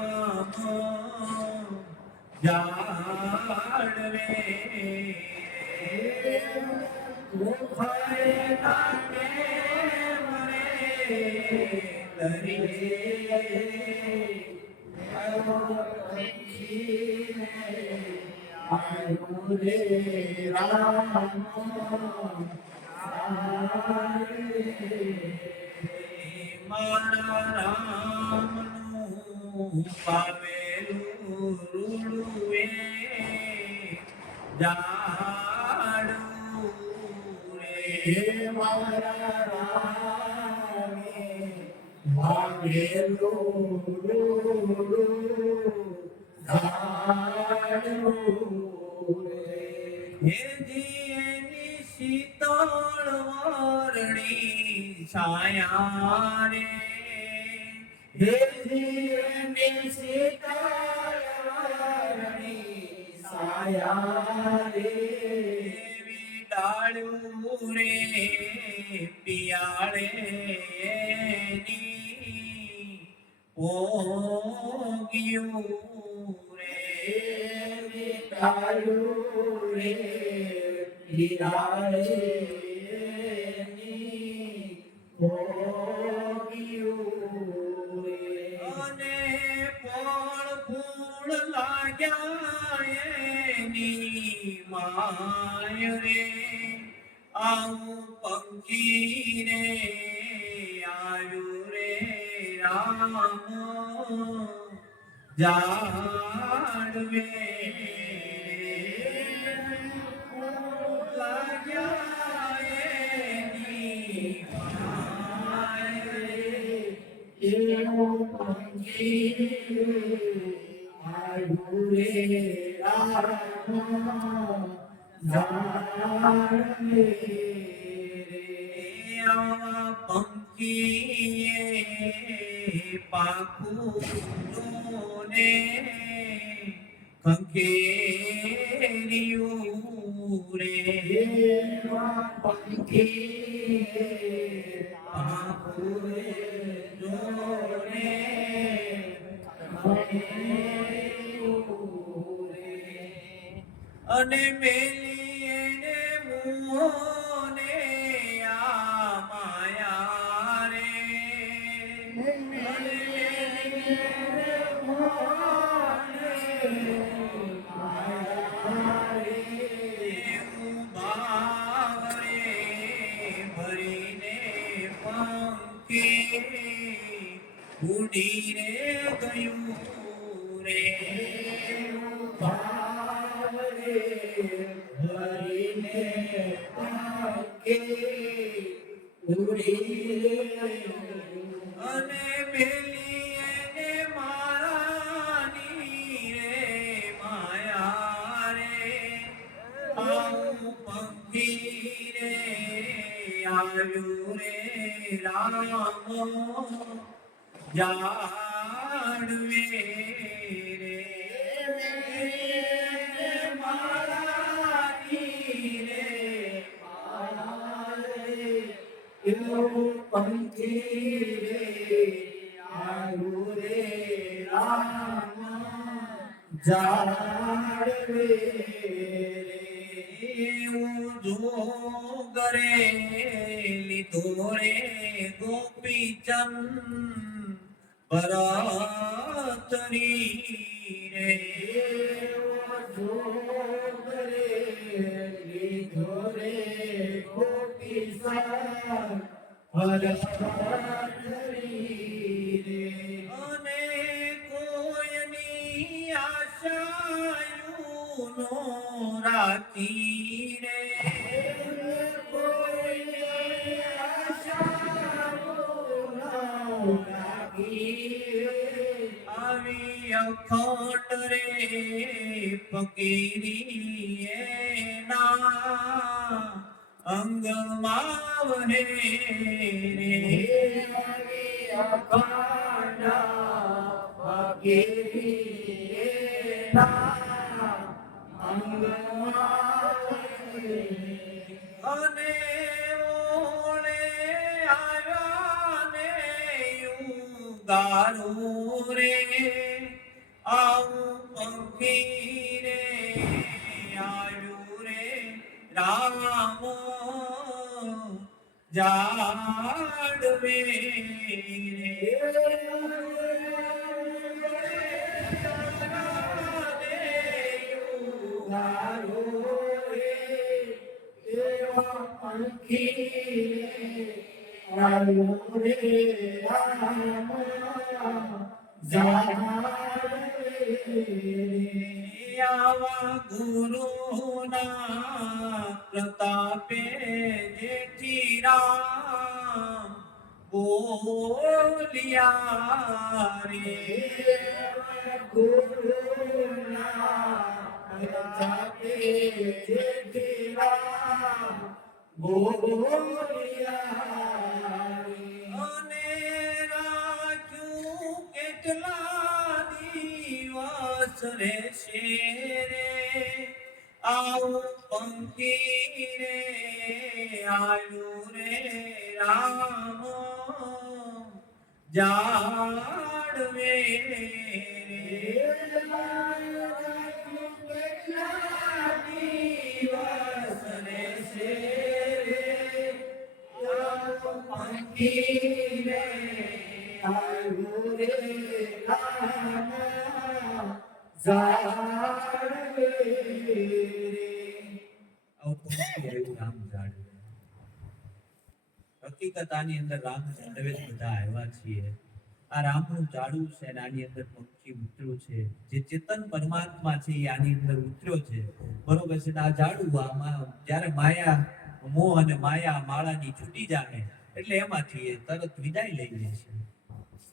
જાડવે ધોખાએ ના કેમ રે ધરીએ મારા રામનું પાવેલું રૂડું એ જાડું રે મારા રામે એની શીતળ વરણી છાયા રે એની શીતળ વરણી છાયા રે એવી ડાળું રે પિયાળે એની ઓગ્યું રે ડાળું રે પિયાળે અને ફળ ફૂલ લાગ્યા એની માય રે આવું પંખી રે આવ્યું રે રામ જાડવે લાગ્યા એની માય રે એવું પંખી આવ્યું રે રામ જાડવે પંખીએ પાખું ને ખંખેર્યું રે પંખી પાખું જોને અને મેલી એને મોને આ માયા રે એવું ભાવ રે ભરીને પંખી ઉડી રે ગયું રે ભાવરે હરીને પંખે ઉડી અને પેલી એને મારાની રે માયા રે આવું પંખી રે આવ્યું રે રામ જાણવે રે મારાની રે એવું પંખી રે આવ્યું રે રામ જાળવે કરે લીધો રે ગોપીચંદ ભરતરી રે અને કોઈની આશાયું નો રાખી રે આવી અખંડ રે ફકીરી એના અંગમાં વહે રે અને ઓળે આવ્યા ને ગારું રે આવું પંખી રે આવ્યું રે રામ જાડવે આવા ગુરુના પ્રતાપે જેઠી રામ બોલિયા રે અને રાખ્યું કેટલા દિવસ રહેશે રે આવું પંખી રે આવ્યું રે રામ જાડવે હકીકત આની અંદર રામ જાડવે બધા આવ્યા છીએ. આ રામનું ઝાડું છે અને આની અંદર પંખી ઉતર્યું છે. જે ચેતન પરમાત્મા છે એ આની અંદર ઉતર્યો છે. બરોબર છે. આ ઝાડું આમાં જ્યારે માયા મોહ અને માયા માળાની છૂટી જાય એટલે એમાંથી એ તરત વિદાય લઈ લે છે.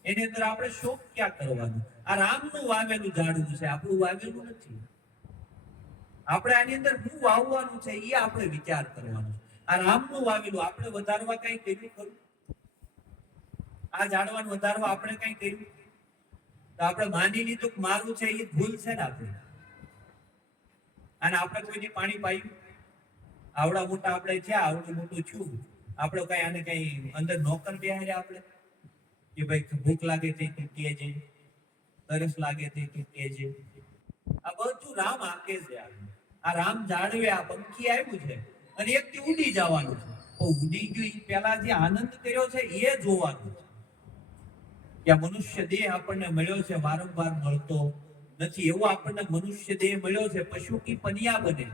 એની અંદર આપણે શોક ક્યાં કરવાનું? આ રામનું વાવેલું ઝાડું છે, આપણું વાવેલું નથી. આપણે આની અંદર શું વાવવાનું છે એ આપણે વિચાર કરવાનો. આ રામનું વાવેલું આપણે વધારવા કઈ કર્યું ખરું? આ ઝાડવાનું વધારવા આપણે કઈ કર્યું? તો આપણે માની લીધું કે મારું છે એ ભૂલ છે ને આપણે. અને આપણે કોઈની પાણી પાયું? આવડા મોટા આપણે થયા, આવડું મોટું છું, આપણે કઈ આને કઈ અંદર નોકર બેહાર્યા આપણે કે ભાઈ ભૂખ લાગે તે તૂટીએ છે, તરસ લાગે તે તૂટીએ છે. આ બધું રામ આપે છે. આ રામ જાળવે આ પંખી આવ્યું છે અને એકથી ઉડી જવાનું છે. તો ઉડી ગયું પેલા જે આનંદ કર્યો છે એ જોવાનું છે. કે આ મનુષ્ય દેહ આપણને મળ્યો છે, વારંવાર મળતો નથી. એવો આપણને મનુષ્ય દેહ મળ્યો છે. પશુ કી પનિયા બને,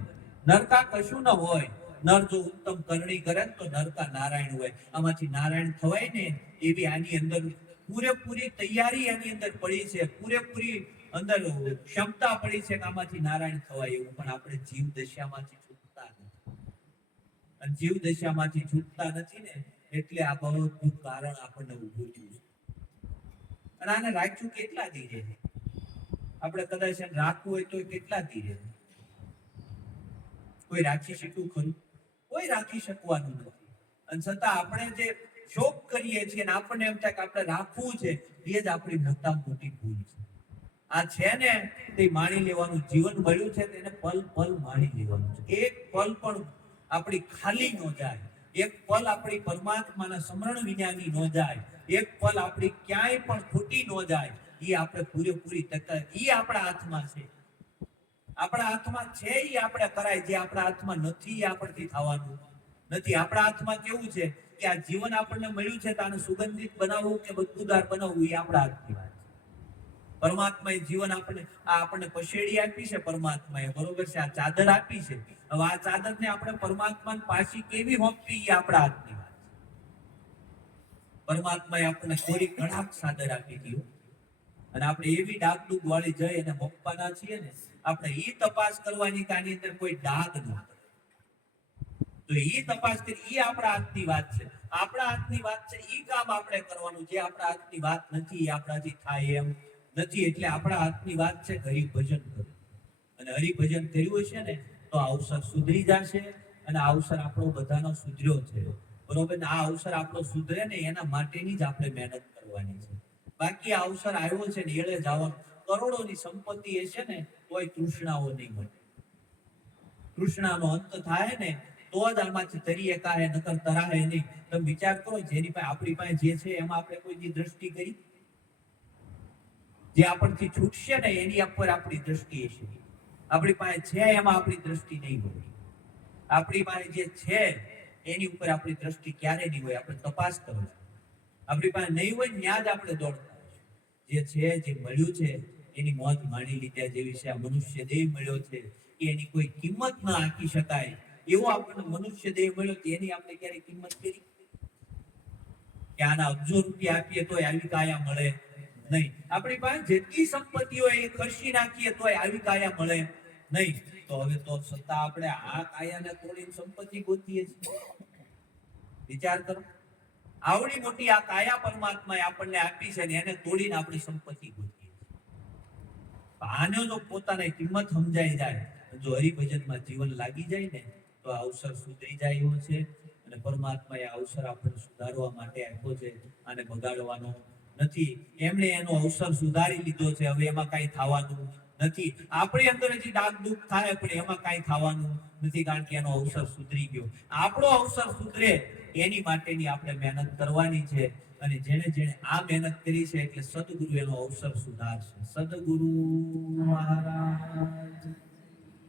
નરકા કશું ન હોય. નર જો ઉત્તમ કરણી કરે તો નરકા નારાયણ હોય. આમાંથી નારાયણ થવાય ને એવી આની અંદર પૂરેપૂરી તૈયારી એની અંદર પડી છે, પૂરેપૂરી અંદર ક્ષમતા પડી છે કે આમાંથી નારાયણ થવાય એવું, પણ આપણે જીવ દશામાંથી છૂટતા નથી. અને જીવ દશામાંથી છૂટતા નથી ને એટલે આ બધું કારણ આપણને ઊભું થયું છે. અને આને રાખ્યું કેટલા દી રહે? આપણે કદાચ એને રાખવું હોય તો કેટલા દી રહે? કોઈ રાખી શકતું ખરું? કોઈ રાખી શકવાનું નથી. અને છતાં આપણે જે શોક કરીએ છીએ અને આપણને એમ થાય કે આપણે રાખવું છે, એ જ આપણી મોટામાં મોટી ભૂલ છે. આ છે ને તે માણી લેવાનું, જીવન મળ્યું છે તેને પલ પલ માણી લેવાનું છે. એક પલ પણ આપણી ખાલી ન જાય, એક પલ આપણી પરમાત્માના સ્મરણ વિનાની ન જાય, એક પલ આપણી ક્યાંય પણ ખોટી ન જાય, એ આપણે પૂરેપૂરી તકે એ આપણા હાથમાં છે. આપણા હાથમાં છે એ આપણે કરાય, જે આપણા હાથમાં નથી એ આપણથી થવાનું નથી. આપણા હાથમાં કેવું છે કે આ જીવન આપણને મળ્યું છે તો આને સુગંધિત બનાવવું કે બદબૂદાર બનાવવું એ આપણા હાથની વાત છે. પરમાત્માએ જીવન આપણને પછેડી આપી છે, પરમાત્માએ બરોબર છે, આ ચાદર આપી છે. હવે આ ચાદરને આપણે પરમાત્માને પાછી કેવી હોપવી એ આપણા હાથની વાત છે. પરમાત્માએ આપણને થોડી કડાક ચાદર આપી દીધું અને આપણે એવી ડાગડુગ વાળી જઈ અને મોકવાના છીએ ને, આપણે એ તપાસ કરવાની કે આની અંદર કોઈ ડાગ ન હોય. તો એ તપાસ કરી, એ આપણા હાથની વાત છે. આપણા હાથની વાત છે, એ કામ આપણે કરવાનું. જે આપણા હાથની વાત નથી એ આપણાથી થાય એમ નથી. એટલે આપણા હાથની વાત છે હરિભજન કરવું. અને હરિભજન કર્યું હશે ને તો આ અવસર સુધરી જશે. અને આ અવસર આપણો બધાનો સુધર્યો છે, બરોબર ને? આ અવસર આપણો સુધરે ને એના માટેની જ આપણે મહેનત કરવાની છે. બાકી આ અવસર આવ્યો છે ને એળે જવાનું. કરોડોની સંપત્તિ હશે ને તોય તૃષ્ણાઓ નહીં મળે. તૃષ્ણાનો અંત થાય ને તો જ આમાંથી તરી એકાય, નકર તરાય નહીં. તમે વિચાર કરો, જેની પાસે આપણી પાસે જે છે એમાં આપણે કોઈ દ્રષ્ટિ કરી? જે આપણથી છૂટશે ને એની ઉપર આપણી દ્રષ્ટિ હશે. આપણી પાસે છે એમાં આપણી દ્રષ્ટિ નહીં હોય. આપણી પાસે જે છે એની ઉપર આપણી દ્રષ્ટિ ક્યારે નહીં હોય. આપણે તપાસ કરો. આપણી પાસે નહીં હોય ત્યાં જ આપણે દોડતા હોય. જે છે, જે મળ્યું છે એની મોજ માણી લીધા જેવી છે. આ મનુષ્ય દેહ મળ્યો છે એની કોઈ કિંમત ના આંકી શકાય એવો આપણને મનુષ્ય દેહ મળ્યો, એની આપણે ક્યારે કિંમત કરી? કે આના અબજો રૂપિયા આપીએ તોય આવી કાયા મળે નહીં. આપણી પાસે જેટલી સંપત્તિ હોય એ ખર્ચી નાખીએ તોય આવી કાયા મળે નહીં. તો હવે તો છતાં આપણે આ કાયાને તોડીને સંપત્તિ ગોતીએ છીએ. વિચાર કરો, આવડી મોટી આ કાયા પરમાત્માએ આપણને આપી છે ને એને તોડીને આપણી સંપત્તિ ગોતીએ છીએ. આને જો પોતાને કિંમત સમજાઈ જાય, જો હરિભજનમાં જીવન લાગી જાય ને તો આ અવસર સુધરી જાય એવો છે. અને પરમાત્માએ આ અવસર આપણને સુધારવા માટે આપ્યો છે, આને બગાડવાનો નથી. એમણે એનો અવસર સુધારી લીધો છે, હવે એમાં કઈ થવાનું નથી. આપણી અંદર હજી ડાગ દુઃખ થાય પણ એમાં કઈ થવાનું નથી, કારણ કે એનો અવસર સુધરી ગયો. આપણો અવસર સુધરે એની માટેની આપણે મહેનત કરવાની છે. અને જેણે જેણે આ મહેનત કરી છે એટલે સદગુરુ એનો અવસર સુધારશે. સદગુરુ